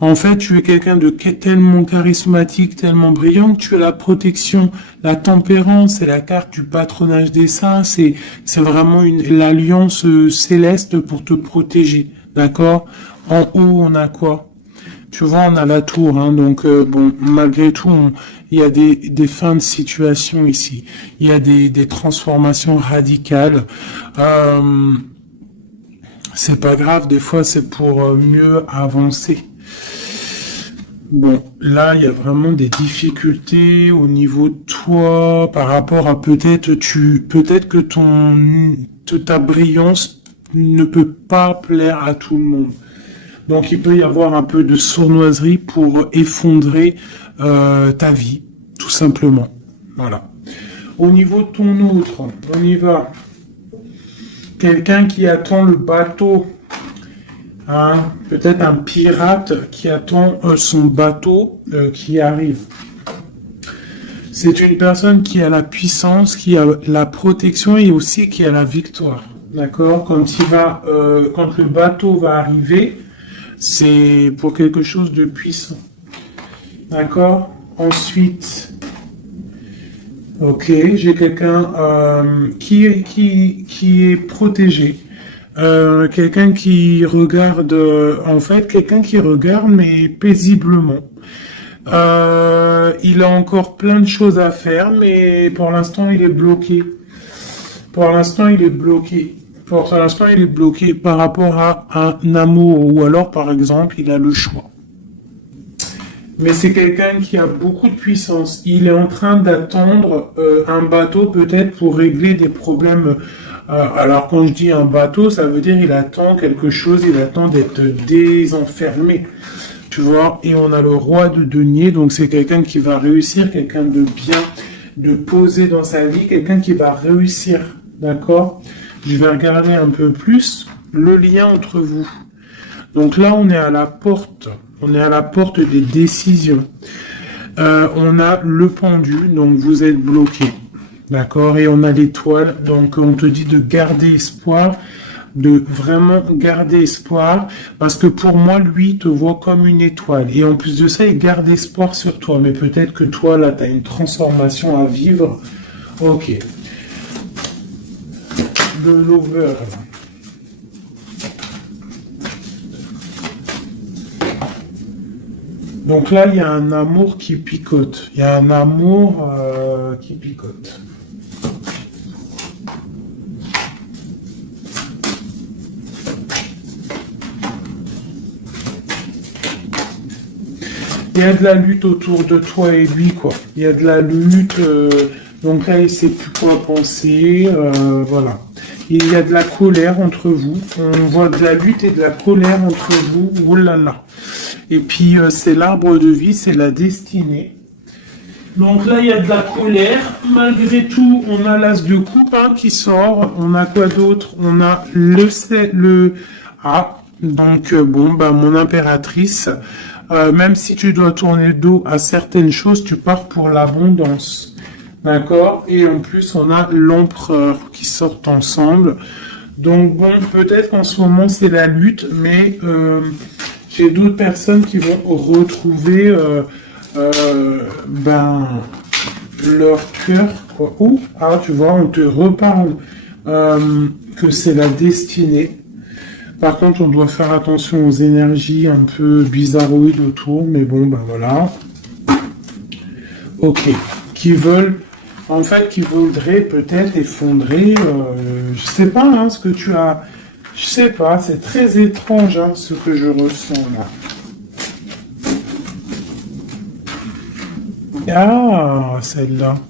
En fait, tu es quelqu'un de tellement charismatique, tellement brillant que tu as la protection. La tempérance, c'est la carte du patronage des saints. C'est vraiment l'alliance céleste pour te protéger. D'accord? En haut, on a quoi? Tu vois, on a la tour, hein, donc bon, malgré tout, il y a des fins de situation ici. Il y a des transformations radicales. C'est pas grave, des fois c'est pour mieux avancer. Bon, là, il y a vraiment des difficultés au niveau de toi par rapport à peut-être que ta brillance ne peut pas plaire à tout le monde. Donc, il peut y avoir un peu de sournoiserie pour effondrer ta vie, tout simplement. Voilà. Au niveau de ton autre, on y va. Quelqu'un qui attend le bateau. Hein, peut-être un pirate qui attend son bateau qui arrive. C'est une personne qui a la puissance, qui a la protection et aussi qui a la victoire. D'accord? Quand le bateau va arriver, c'est pour quelque chose de puissant. D'accord? Ensuite, ok, j'ai quelqu'un qui est protégé. Quelqu'un qui regarde, quelqu'un qui regarde mais paisiblement. Il a encore plein de choses à faire, mais pour l'instant il est bloqué. Pour l'instant il est bloqué. Pour l'instant il est bloqué par rapport à un amour, ou alors par exemple il a le choix. Mais c'est quelqu'un qui a beaucoup de puissance. Il est en train d'attendre un bateau peut-être pour régler des problèmes. Alors quand je dis un bateau, ça veut dire il attend quelque chose, il attend d'être désenfermé. Tu vois, et on a le roi de denier, donc c'est quelqu'un qui va réussir, quelqu'un de bien, de posé dans sa vie, quelqu'un qui va réussir. D'accord? Je vais regarder un peu plus le lien entre vous. Donc là, on est à la porte. On est à la porte des décisions. On a le pendu, donc vous êtes bloqué. D'accord? Et on a l'étoile, donc on te dit de garder espoir, de vraiment garder espoir, parce que pour moi, lui, te voit comme une étoile. Et en plus de ça, il garde espoir sur toi. Mais peut-être que toi, là, tu as une transformation à vivre. Ok. De l'over. Donc là, il y a un amour qui picote. Il y a un amour qui picote. Il y a de la lutte autour de toi et lui, quoi. Il y a de la lutte. Donc là, il ne sait plus quoi penser. Voilà. Il y a de la colère entre vous. On voit de la lutte et de la colère entre vous. Oh là là. Et puis, c'est l'arbre de vie, c'est la destinée. Donc là, il y a de la colère. Malgré tout, on a l'as de coupe hein, qui sort. On a quoi d'autre? On a le A. Donc bon, bah mon impératrice. Même si tu dois tourner le dos à certaines choses, tu pars pour l'abondance. D'accord? Et en plus, on a l'empereur qui sortent ensemble. Donc bon, peut-être qu'en ce moment, c'est la lutte, mais j'ai d'autres personnes qui vont retrouver ben, leur cœur. Quoi. Ouh, ah, tu vois, on te reparle que c'est la destinée. Par contre, on doit faire attention aux énergies un peu bizarroïdes autour, mais bon, ben voilà. Ok. Qui veulent, en fait, qui voudraient peut-être effondrer, je sais pas, hein, ce que tu as, je sais pas, c'est très étrange, hein, ce que je ressens là. Ah, celle-là.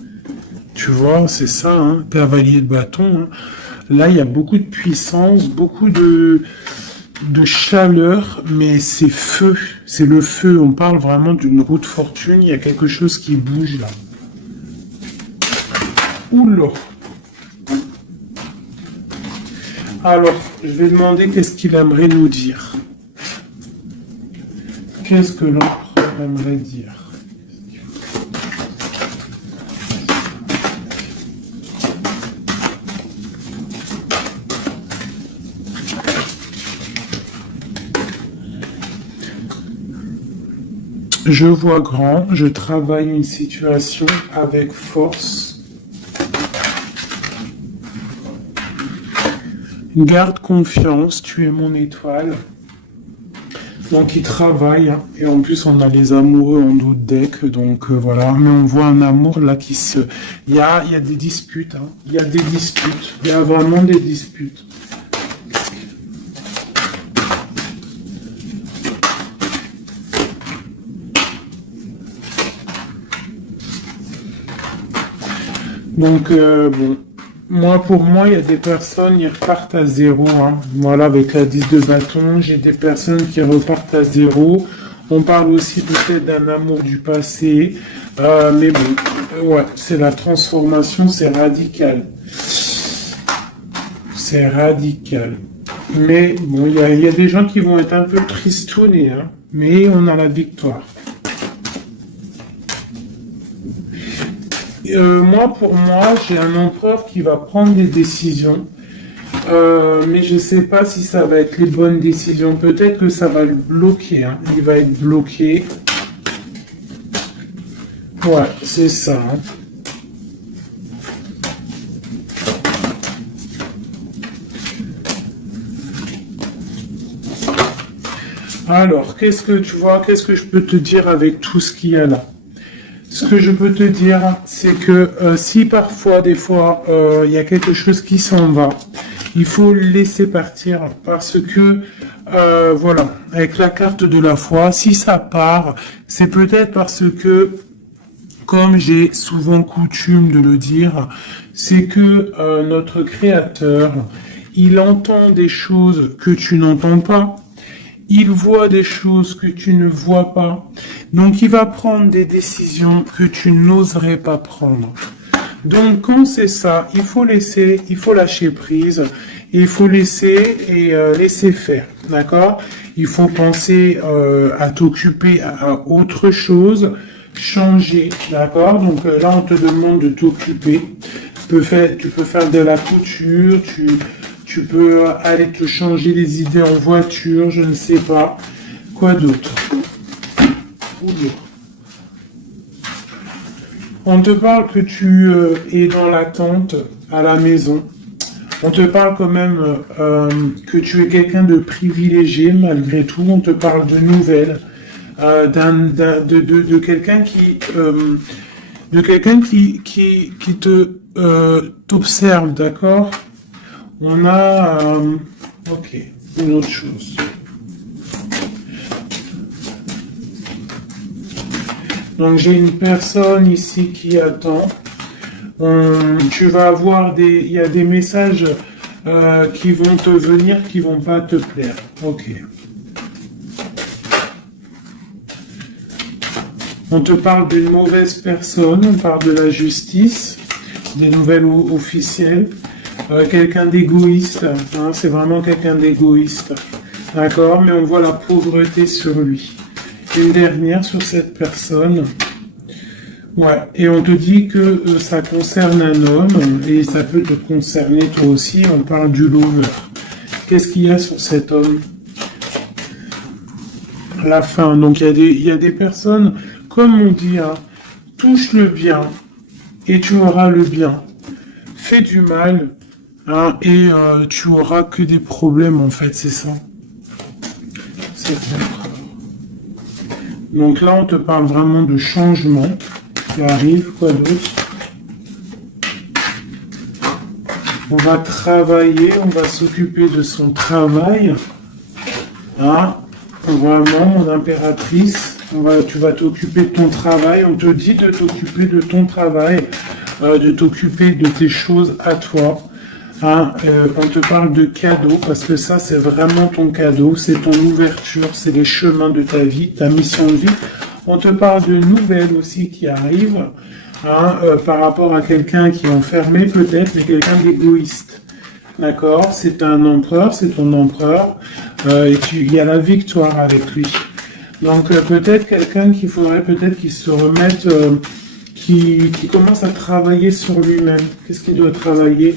Tu vois, c'est ça, hein, cavalier de bâton. Hein. Là, il y a beaucoup de puissance, beaucoup de chaleur, mais c'est feu. C'est le feu. On parle vraiment d'une roue de fortune. Il y a quelque chose qui bouge là. Oula. Alors, je vais demander qu'est-ce qu'il aimerait nous dire. Qu'est-ce que l'empereur aimerait dire? Je vois grand, je travaille une situation avec force. Garde confiance, tu es mon étoile. Donc il travaille, hein. Et en plus on a les amoureux en d'autres decks, donc voilà. Mais on voit un amour là qui se... Il y a des disputes, hein. Il y a des disputes, il y a vraiment des disputes. Donc, bon, pour moi, il y a des personnes, ils repartent à zéro. Hein. Voilà, avec la 10 de bâton, j'ai des personnes qui repartent à zéro. On parle aussi peut-être d'un amour du passé. Mais bon, ouais, c'est la transformation, c'est radical. C'est radical. Mais bon, il y a des gens qui vont être un peu tristounés, hein. Mais on a la victoire. Pour moi, j'ai un empereur qui va prendre des décisions, mais je ne sais pas si ça va être les bonnes décisions. Peut-être que ça va le bloquer, hein. Il va être bloqué. Ouais, c'est ça. Hein. Alors, qu'est-ce que tu vois, qu'est-ce que je peux te dire avec tout ce qu'il y a là? Ce que je peux te dire, c'est que si parfois, des fois, il y a quelque chose qui s'en va, il faut le laisser partir parce que, voilà, avec la carte de la foi, si ça part, c'est peut-être parce que, comme j'ai souvent coutume de le dire, c'est que notre Créateur, il entend des choses que tu n'entends pas. Il voit des choses que tu ne vois pas. Donc, il va prendre des décisions que tu n'oserais pas prendre. Donc, quand c'est ça, il faut laisser, il faut lâcher prise. Il faut laisser et laisser faire. D'accord? Il faut penser à t'occuper à autre chose, changer. D'accord? Donc, là, on te demande de t'occuper. Tu peux faire de la couture, tu peux aller te changer les idées en voiture, je ne sais pas. Quoi d'autre? On te parle que tu es dans l'attente à la maison. On te parle quand même que tu es quelqu'un de privilégié malgré tout. On te parle de nouvelles, de quelqu'un qui te t'observe, d'accord? On a, ok, une autre chose. Donc j'ai une personne ici qui attend. Tu vas avoir il y a des messages qui vont te venir, qui vont pas te plaire. Ok. On te parle d'une mauvaise personne, on parle de la justice, des nouvelles officielles. Quelqu'un d'égoïste, hein, c'est vraiment quelqu'un d'égoïste. D'accord, mais on voit la pauvreté sur lui. Une dernière sur cette personne. Ouais, et on te dit que ça concerne un homme, et ça peut te concerner toi aussi, on parle du lover. Qu'est-ce qu'il y a sur cet homme? La fin, donc il y a des personnes, comme on dit, hein, touche le bien, et tu auras le bien. Fais du mal, hein, et tu auras que des problèmes, en fait, c'est ça. C'est ça. Donc là, on te parle vraiment de changement qui arrive, quoi d'autre? On va travailler, on va s'occuper de son travail. Hein? Vraiment, mon impératrice, tu vas t'occuper de ton travail. On te dit de t'occuper de ton travail, de t'occuper de tes choses à toi. Hein? On te parle de cadeau, parce que ça, c'est vraiment ton cadeau, c'est ton ouverture, c'est les chemins de ta vie, ta mission de vie. On te parle de nouvelles aussi qui arrivent, hein, par rapport à quelqu'un qui est enfermé peut-être, mais quelqu'un d'égoïste. D'accord? C'est un empereur, c'est ton empereur, et il y a la victoire avec lui. Donc peut-être quelqu'un qu'il faudrait peut-être qu'il se remette, qui commence à travailler sur lui-même. Qu'est-ce qu'il doit travailler?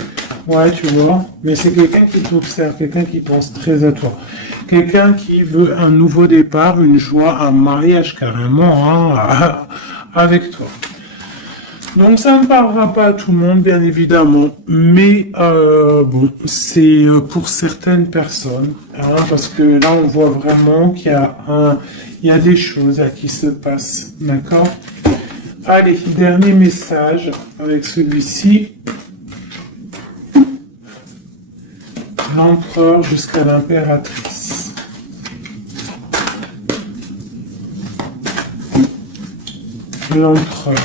Ouais, tu vois, mais c'est quelqu'un qui t'observe, quelqu'un qui pense très à toi. Quelqu'un qui veut un nouveau départ, une joie, un mariage carrément, hein, avec toi. Donc ça ne parlera pas à tout le monde, bien évidemment, mais bon, c'est pour certaines personnes, hein, parce que là on voit vraiment qu'il y a des choses à qui se passent, d'accord? Allez, dernier message avec celui-ci. L'empereur jusqu'à l'impératrice. L'empereur.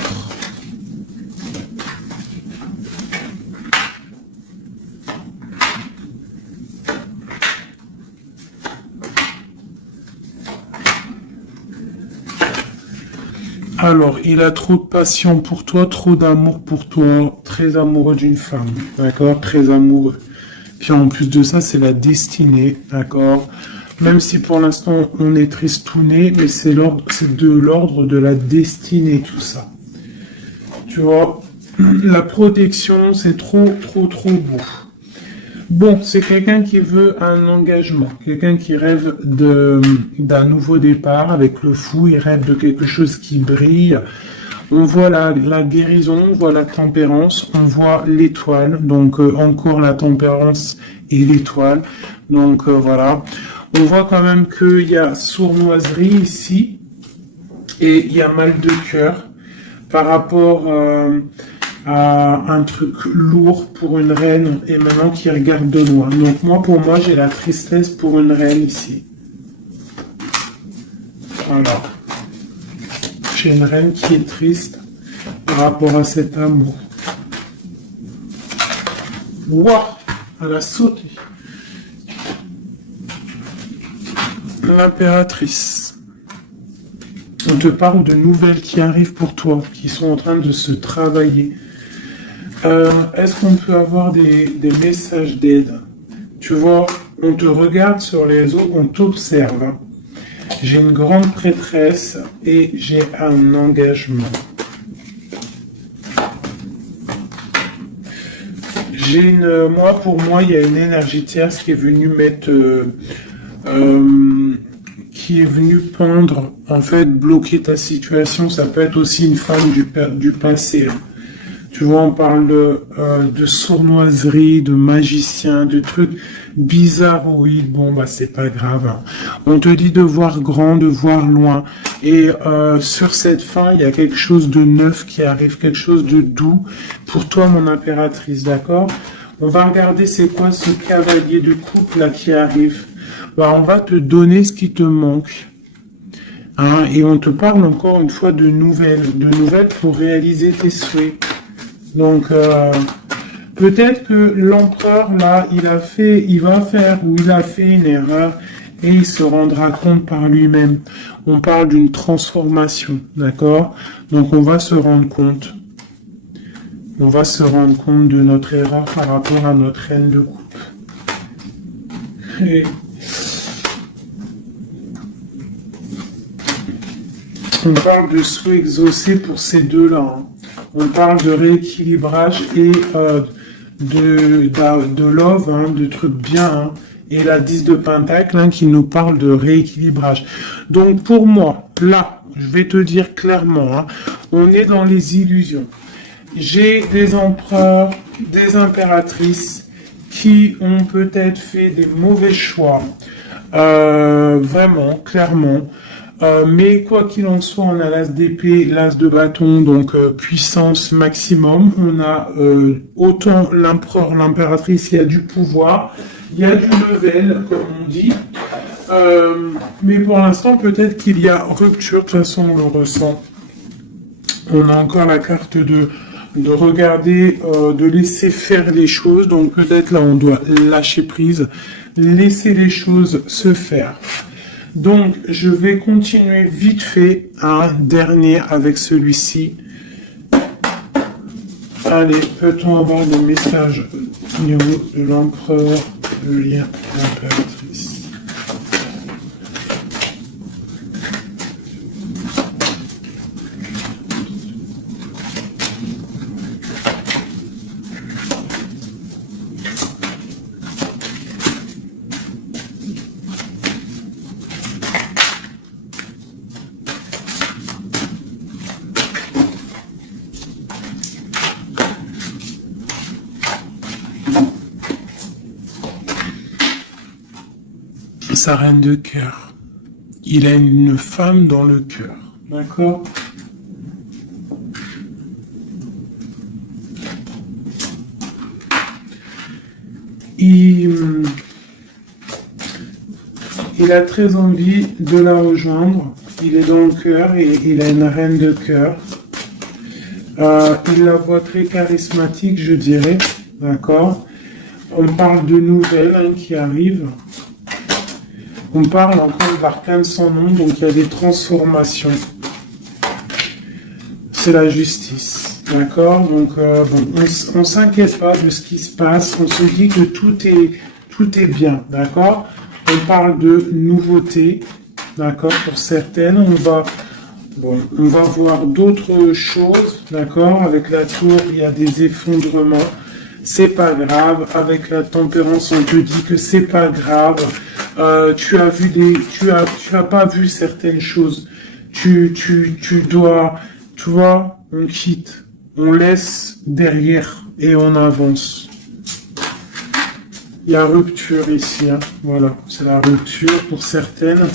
Alors, il a trop de passion pour toi, trop d'amour pour toi, très amoureux d'une femme, d'accord? Très amoureux. Puis en plus de ça, c'est la destinée, d'accord? Même si pour l'instant on est tristouné, mais c'est de l'ordre de la destinée, tout ça. Tu vois, la protection, c'est trop beau. Bon, c'est quelqu'un qui veut un engagement, quelqu'un qui rêve d'un nouveau départ avec le fou, il rêve de quelque chose qui brille. On voit la guérison, on voit la tempérance, on voit l'étoile, donc encore la tempérance et l'étoile. Donc voilà, on voit quand même qu'il y a sournoiserie ici et il y a mal de cœur par rapport à un truc lourd pour une reine et maintenant qui regarde de loin. Donc pour moi, j'ai la tristesse pour une reine ici. Voilà. J'ai une reine qui est triste par rapport à cet amour. Waouh, elle a sauté. L'impératrice. On te parle de nouvelles qui arrivent pour toi, qui sont en train de se travailler. Est-ce qu'on peut avoir des messages d'aide? Tu vois, on te regarde sur les eaux, on t'observe. J'ai une grande prêtresse et j'ai un engagement. Pour moi, il y a une énergie tierce qui est venue mettre, qui est venue pendre, en fait, bloquer ta situation. Ça peut être aussi une femme du passé. Tu vois, on parle de sournoiserie, de magicien, de trucs bizarroïdes. Bon, bah, c'est pas grave. Hein. On te dit de voir grand, de voir loin. Et sur cette fin, il y a quelque chose de neuf qui arrive, quelque chose de doux pour toi, mon impératrice, d'accord? On va regarder c'est quoi ce cavalier de coupe là qui arrive. Bah, on va te donner ce qui te manque. Hein, et on te parle encore une fois de nouvelles pour réaliser tes souhaits. Donc, peut-être que l'empereur, là, il a fait une erreur et il se rendra compte par lui-même. On parle d'une transformation, d'accord? Donc on va se rendre compte. On va se rendre compte de notre erreur par rapport à notre reine de coupe. Et on parle de souhait exaucé pour ces deux-là. Hein. On parle de rééquilibrage et de love, hein, de trucs bien. Hein. Et la 10 de Pentacle hein, qui nous parle de rééquilibrage. Donc pour moi, là, je vais te dire clairement, hein, on est dans les illusions. J'ai des empereurs, des impératrices qui ont peut-être fait des mauvais choix. Vraiment, clairement. Mais quoi qu'il en soit, on a l'as d'épée, l'as de bâton, donc puissance maximum. On a autant l'empereur, l'impératrice, il y a du pouvoir, il y a du level, comme on dit. Mais pour l'instant, peut-être qu'il y a rupture, de toute façon, on le ressent. On a encore la carte de regarder, de laisser faire les choses. Donc peut-être là, on doit lâcher prise, laisser les choses se faire. Donc, je vais continuer vite fait un dernier avec celui-ci. Allez, peut-on avoir des messages au niveau de l'empereur, le lien de l'impératrice? Sa reine de cœur. Il a une femme dans le cœur. D'accord? Il a très envie de la rejoindre. Il est dans le cœur et il a une reine de cœur. Il la voit très charismatique, je dirais. D'accord? On parle de nouvelles hein, qui arrivent. On parle encore de l'arcane sans nom, donc il y a des transformations. C'est la justice, d'accord? Donc on ne s'inquiète pas de ce qui se passe, on se dit que tout est bien, d'accord? On parle de nouveautés, d'accord? Pour certaines, on va voir d'autres choses, d'accord? Avec la tour, il y a des effondrements. C'est pas grave. Avec la tempérance, on te dit que c'est pas grave. Tu as pas vu certaines choses. Tu dois, tu vois, on quitte, on laisse derrière et on avance. Il y a rupture ici, hein. Voilà, c'est la rupture pour certaines.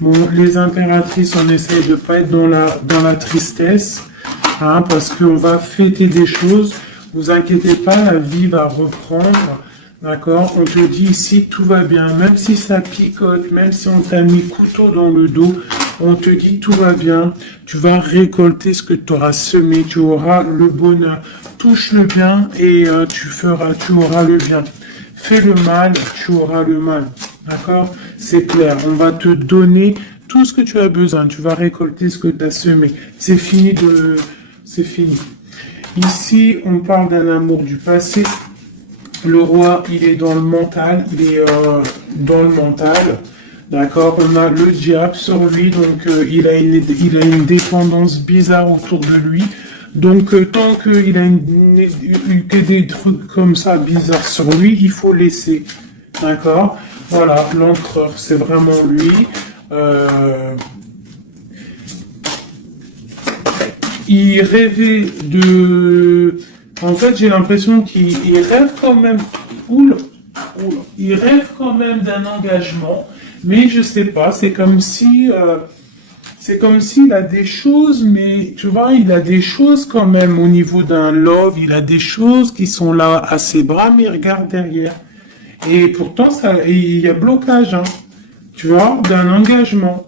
Bon, les impératrices, on essaye de pas être dans la tristesse, hein, parce qu'on va fêter des choses. Vous inquiétez pas, la vie va reprendre, d'accord? On te dit ici, tout va bien, même si ça picote, même si on t'a mis couteau dans le dos, on te dit tout va bien, tu vas récolter ce que tu auras semé, tu auras le bonheur. Touche le bien et tu auras le bien. Fais le mal, tu auras le mal, d'accord? C'est clair, on va te donner tout ce que tu as besoin, tu vas récolter ce que tu as semé. C'est fini. Ici, on parle d'un amour du passé. Le roi, il est dans le mental. D'accord, on a le diable sur lui, donc il a une dépendance bizarre autour de lui. Donc tant qu'il a que des trucs comme ça bizarres sur lui, il faut laisser. D'accord? Voilà, l'empereur, c'est vraiment lui. Il rêvait de... En fait, j'ai l'impression qu'il rêve quand même... Il rêve quand même d'un engagement, mais je sais pas, c'est comme si... c'est comme s'il a des choses, mais tu vois, il a des choses quand même au niveau d'un love, il a des choses qui sont là à ses bras, mais il regarde derrière. Et pourtant, il y a blocage, hein, tu vois, d'un engagement.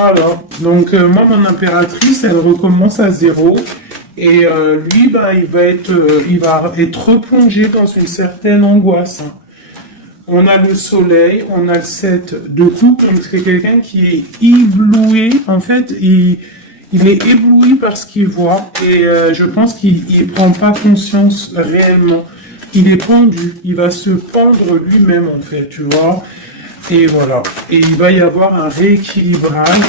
Alors, donc moi, mon impératrice, elle recommence à zéro. Et lui, ben, il va être replongé dans une certaine angoisse. Hein. On a le soleil, on a le 7 de coupe, donc c'est quelqu'un qui est ébloui. En fait, il est ébloui par ce qu'il voit et je pense qu'il ne prend pas conscience réellement. Il est pendu, il va se pendre lui-même en fait, tu vois. Et voilà. Et il va y avoir un rééquilibrage.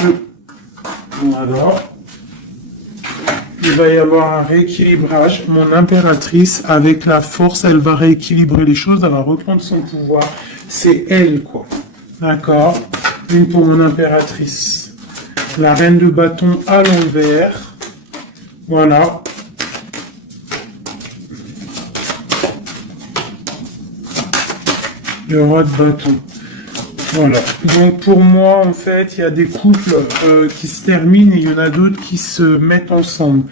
Voilà. Il va y avoir un rééquilibrage. Mon impératrice, avec la force, elle va rééquilibrer les choses, elle va reprendre son pouvoir. C'est elle, quoi. D'accord? Une pour mon impératrice. La reine de bâton à l'envers. Voilà. Le roi de bâton. Voilà. Donc pour moi, en fait, il y a des couples qui se terminent et il y en a d'autres qui se mettent ensemble.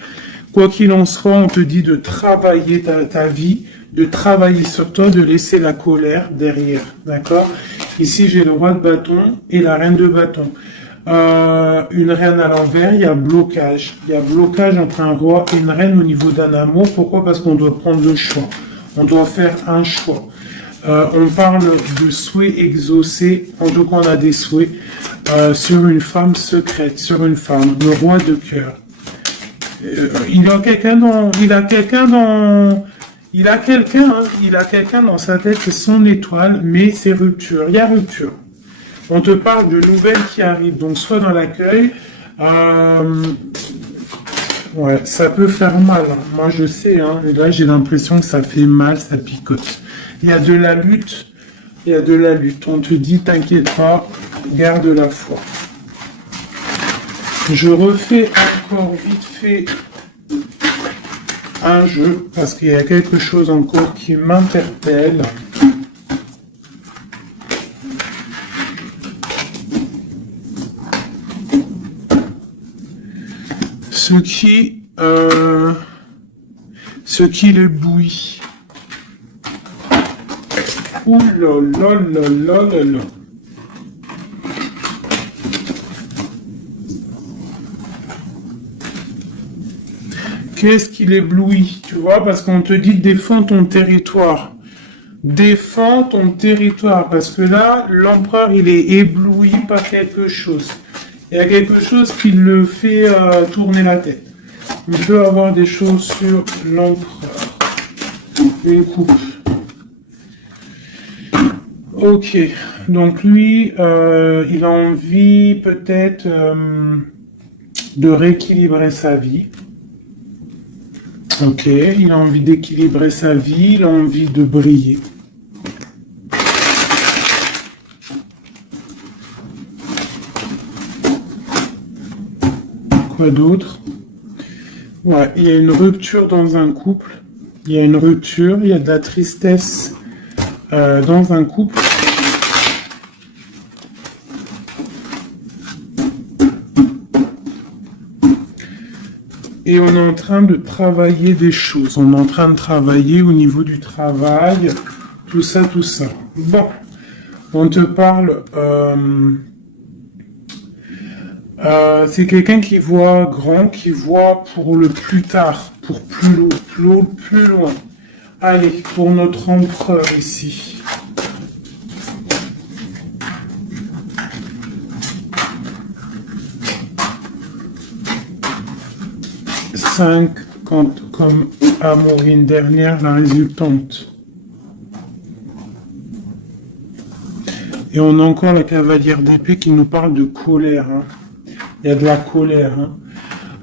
Quoi qu'il en soit, on te dit de travailler ta vie, de travailler sur toi, de laisser la colère derrière. D'accord? Ici, j'ai le roi de bâton et la reine de bâton. Une reine à l'envers, il y a blocage. Il y a blocage entre un roi et une reine au niveau d'un amour. Pourquoi? Parce qu'on doit prendre le choix. On doit faire un choix. On parle de souhaits exaucés, en tout cas on a des souhaits sur une femme secrète, sur une femme, le roi de cœur. Il a quelqu'un dans sa tête, c'est son étoile, mais c'est rupture, il y a rupture. On te parle de nouvelles qui arrivent, donc soit dans l'accueil, ouais, ça peut faire mal, hein. Moi je sais, hein, et là j'ai l'impression que ça fait mal, ça picote. Il y a de la lutte, il y a de la lutte. On te dit, t'inquiète pas, garde la foi. Je refais encore vite fait un jeu, parce qu'il y a quelque chose encore qui m'interpelle. Ce qui l'éblouit. Ouh là là là là là là. Qu'est-ce qui l'éblouit, tu vois, parce qu'on te dit défends ton territoire. Défends ton territoire, parce que là, l'empereur, il est ébloui par quelque chose. Il y a quelque chose qui le fait tourner la tête. Il peut avoir des choses sur l'empereur. Une coupe. Ok, donc lui, il a envie peut-être de rééquilibrer sa vie. Ok, il a envie d'équilibrer sa vie, il a envie de briller. Quoi d'autre? Ouais, il y a une rupture dans un couple. Il y a une rupture, il y a de la tristesse dans un couple. Et on est en train de travailler des choses. On est en train de travailler au niveau du travail, tout ça, tout ça. Bon, on te parle... c'est quelqu'un qui voit grand, qui voit pour le plus tard, pour plus loin. Allez, pour notre empereur ici. Comme Amorine dernière, la résultante. Et on a encore la cavalière d'épée qui nous parle de colère. Hein. Il y a de la colère. Hein.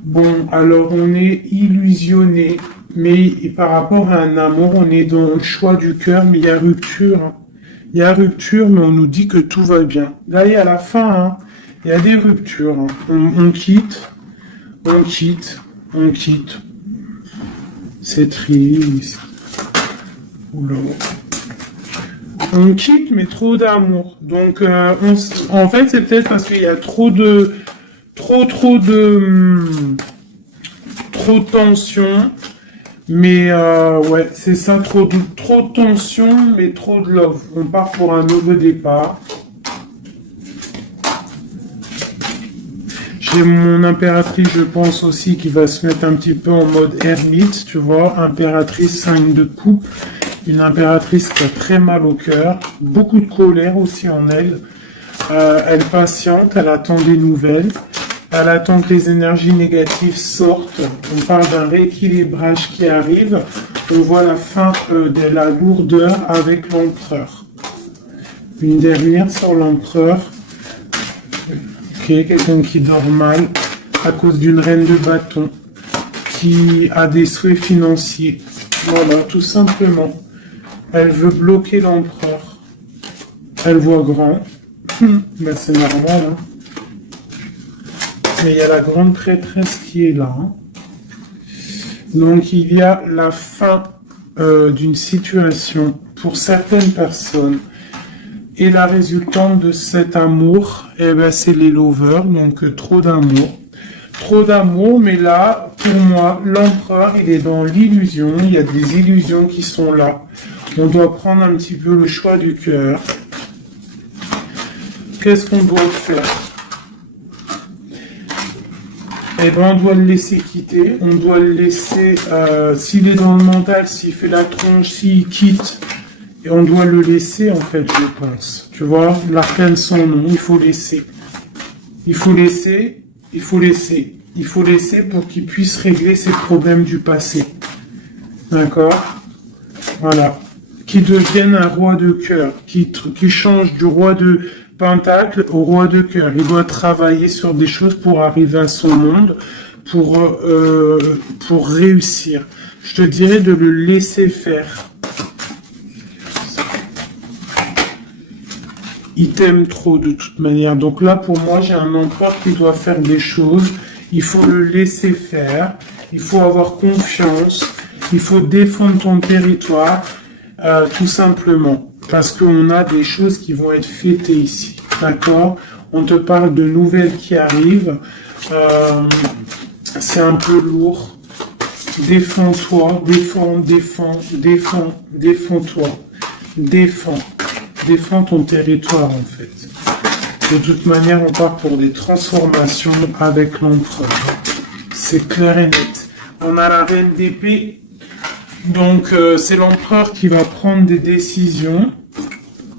Bon, alors on est illusionné, mais par rapport à un amour, on est dans le choix du cœur, mais il y a rupture. Hein. Il y a rupture, mais on nous dit que tout va bien. Là, il y a la fin, hein. Il y a des ruptures. Hein. On quitte. C'est triste. Oula. On quitte, mais trop d'amour. Donc, en fait, c'est peut-être parce qu'il y a trop de tension. Mais ouais, c'est ça, trop de tension, mais trop de love. On part pour un nouveau départ. J'ai mon impératrice, je pense aussi, qui va se mettre un petit peu en mode ermite, tu vois. Impératrice 5 de coupe. Une impératrice qui a très mal au cœur. Beaucoup de colère aussi en elle. Elle patiente, elle attend des nouvelles. Elle attend que les énergies négatives sortent. On parle d'un rééquilibrage qui arrive. On voit la fin de la lourdeur avec l'empereur. Une dernière sur l'empereur. Ok, quelqu'un qui dort mal à cause d'une reine de bâton qui a des souhaits financiers. Voilà, tout simplement. Elle veut bloquer l'empereur. Elle voit grand. Ben, c'est normal. Hein. Mais il y a la grande prêtresse qui est là. Hein. Donc il y a la fin d'une situation pour certaines personnes. Et la résultante de cet amour, eh ben, c'est les lovers, donc trop d'amour. Trop d'amour, mais là, pour moi, l'empereur, il est dans l'illusion. Il y a des illusions qui sont là. On doit prendre un petit peu le choix du cœur. Qu'est-ce qu'on doit faire? Eh ben, on doit le laisser quitter. On doit le laisser, s'il est dans le mental, s'il fait la tronche, s'il quitte. Et on doit le laisser, en fait, je pense. Tu vois, l'arcane sans nom, il faut laisser. Il faut laisser, il faut laisser. Il faut laisser pour qu'il puisse régler ses problèmes du passé. D'accord? Voilà. Qui devienne un roi de cœur. Qui change du roi de pentacle au roi de cœur. Il doit travailler sur des choses pour arriver à son monde, pour réussir. Je te dirais de le laisser faire. Il t'aime trop de toute manière. Donc là, pour moi, j'ai un empereur qui doit faire des choses. Il faut le laisser faire. Il faut avoir confiance. Il faut défendre ton territoire, tout simplement. Parce qu'on a des choses qui vont être fêtées ici. D'accord? On te parle de nouvelles qui arrivent. C'est un peu lourd. Défends-toi. Défends-toi. Défends ton territoire, en fait. De toute manière, on part pour des transformations avec l'empereur. C'est clair et net. On a la reine d'épée. Donc, c'est l'empereur qui va prendre des décisions.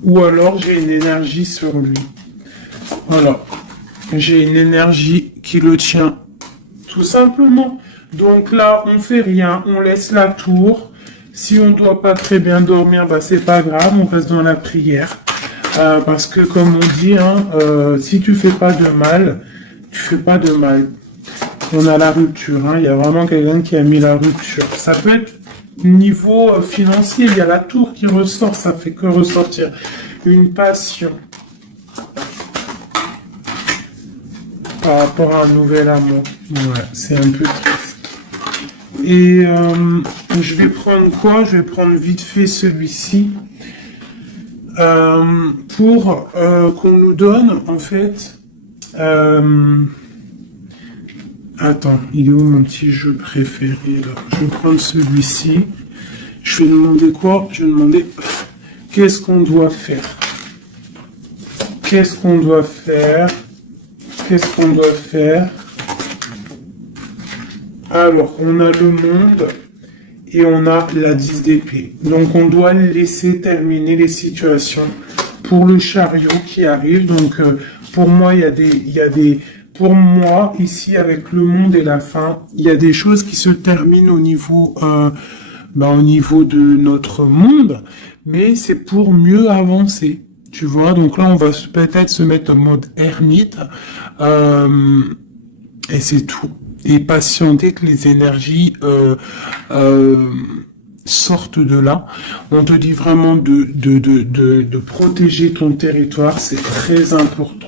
Ou alors, j'ai une énergie sur lui. Voilà. J'ai une énergie qui le tient. Tout simplement. Donc là, on fait rien. On laisse la tour. Si on ne doit pas très bien dormir, bah c'est pas grave, on reste dans la prière. Parce que comme on dit, hein, si tu fais pas de mal, tu fais pas de mal. On a la rupture, hein, il y a vraiment quelqu'un qui a mis la rupture. Ça peut être niveau financier, il y a la tour qui ressort, ça fait que ressortir une passion par rapport à un nouvel amour. Ouais, c'est un peu triste. Et je vais prendre quoi? Je vais prendre vite fait celui-ci pour qu'on nous donne en fait. Attends, il est où mon petit jeu préféré là? Je vais prendre celui-ci. Je vais demander quoi? Je vais demander qu'est-ce qu'on doit faire? Qu'est-ce qu'on doit faire? Qu'est-ce qu'on doit faire? Alors, on a le monde et on a la 10 d'épée. Donc, on doit laisser terminer les situations pour le chariot qui arrive. Donc, pour moi, pour moi, ici, avec le monde et la fin, il y a des choses qui se terminent au niveau de notre monde, mais c'est pour mieux avancer. Tu vois, donc là, on va peut-être se mettre en mode ermite, et c'est tout. Et patienter que les énergies sortent de là. On te dit vraiment de protéger ton territoire, c'est très important.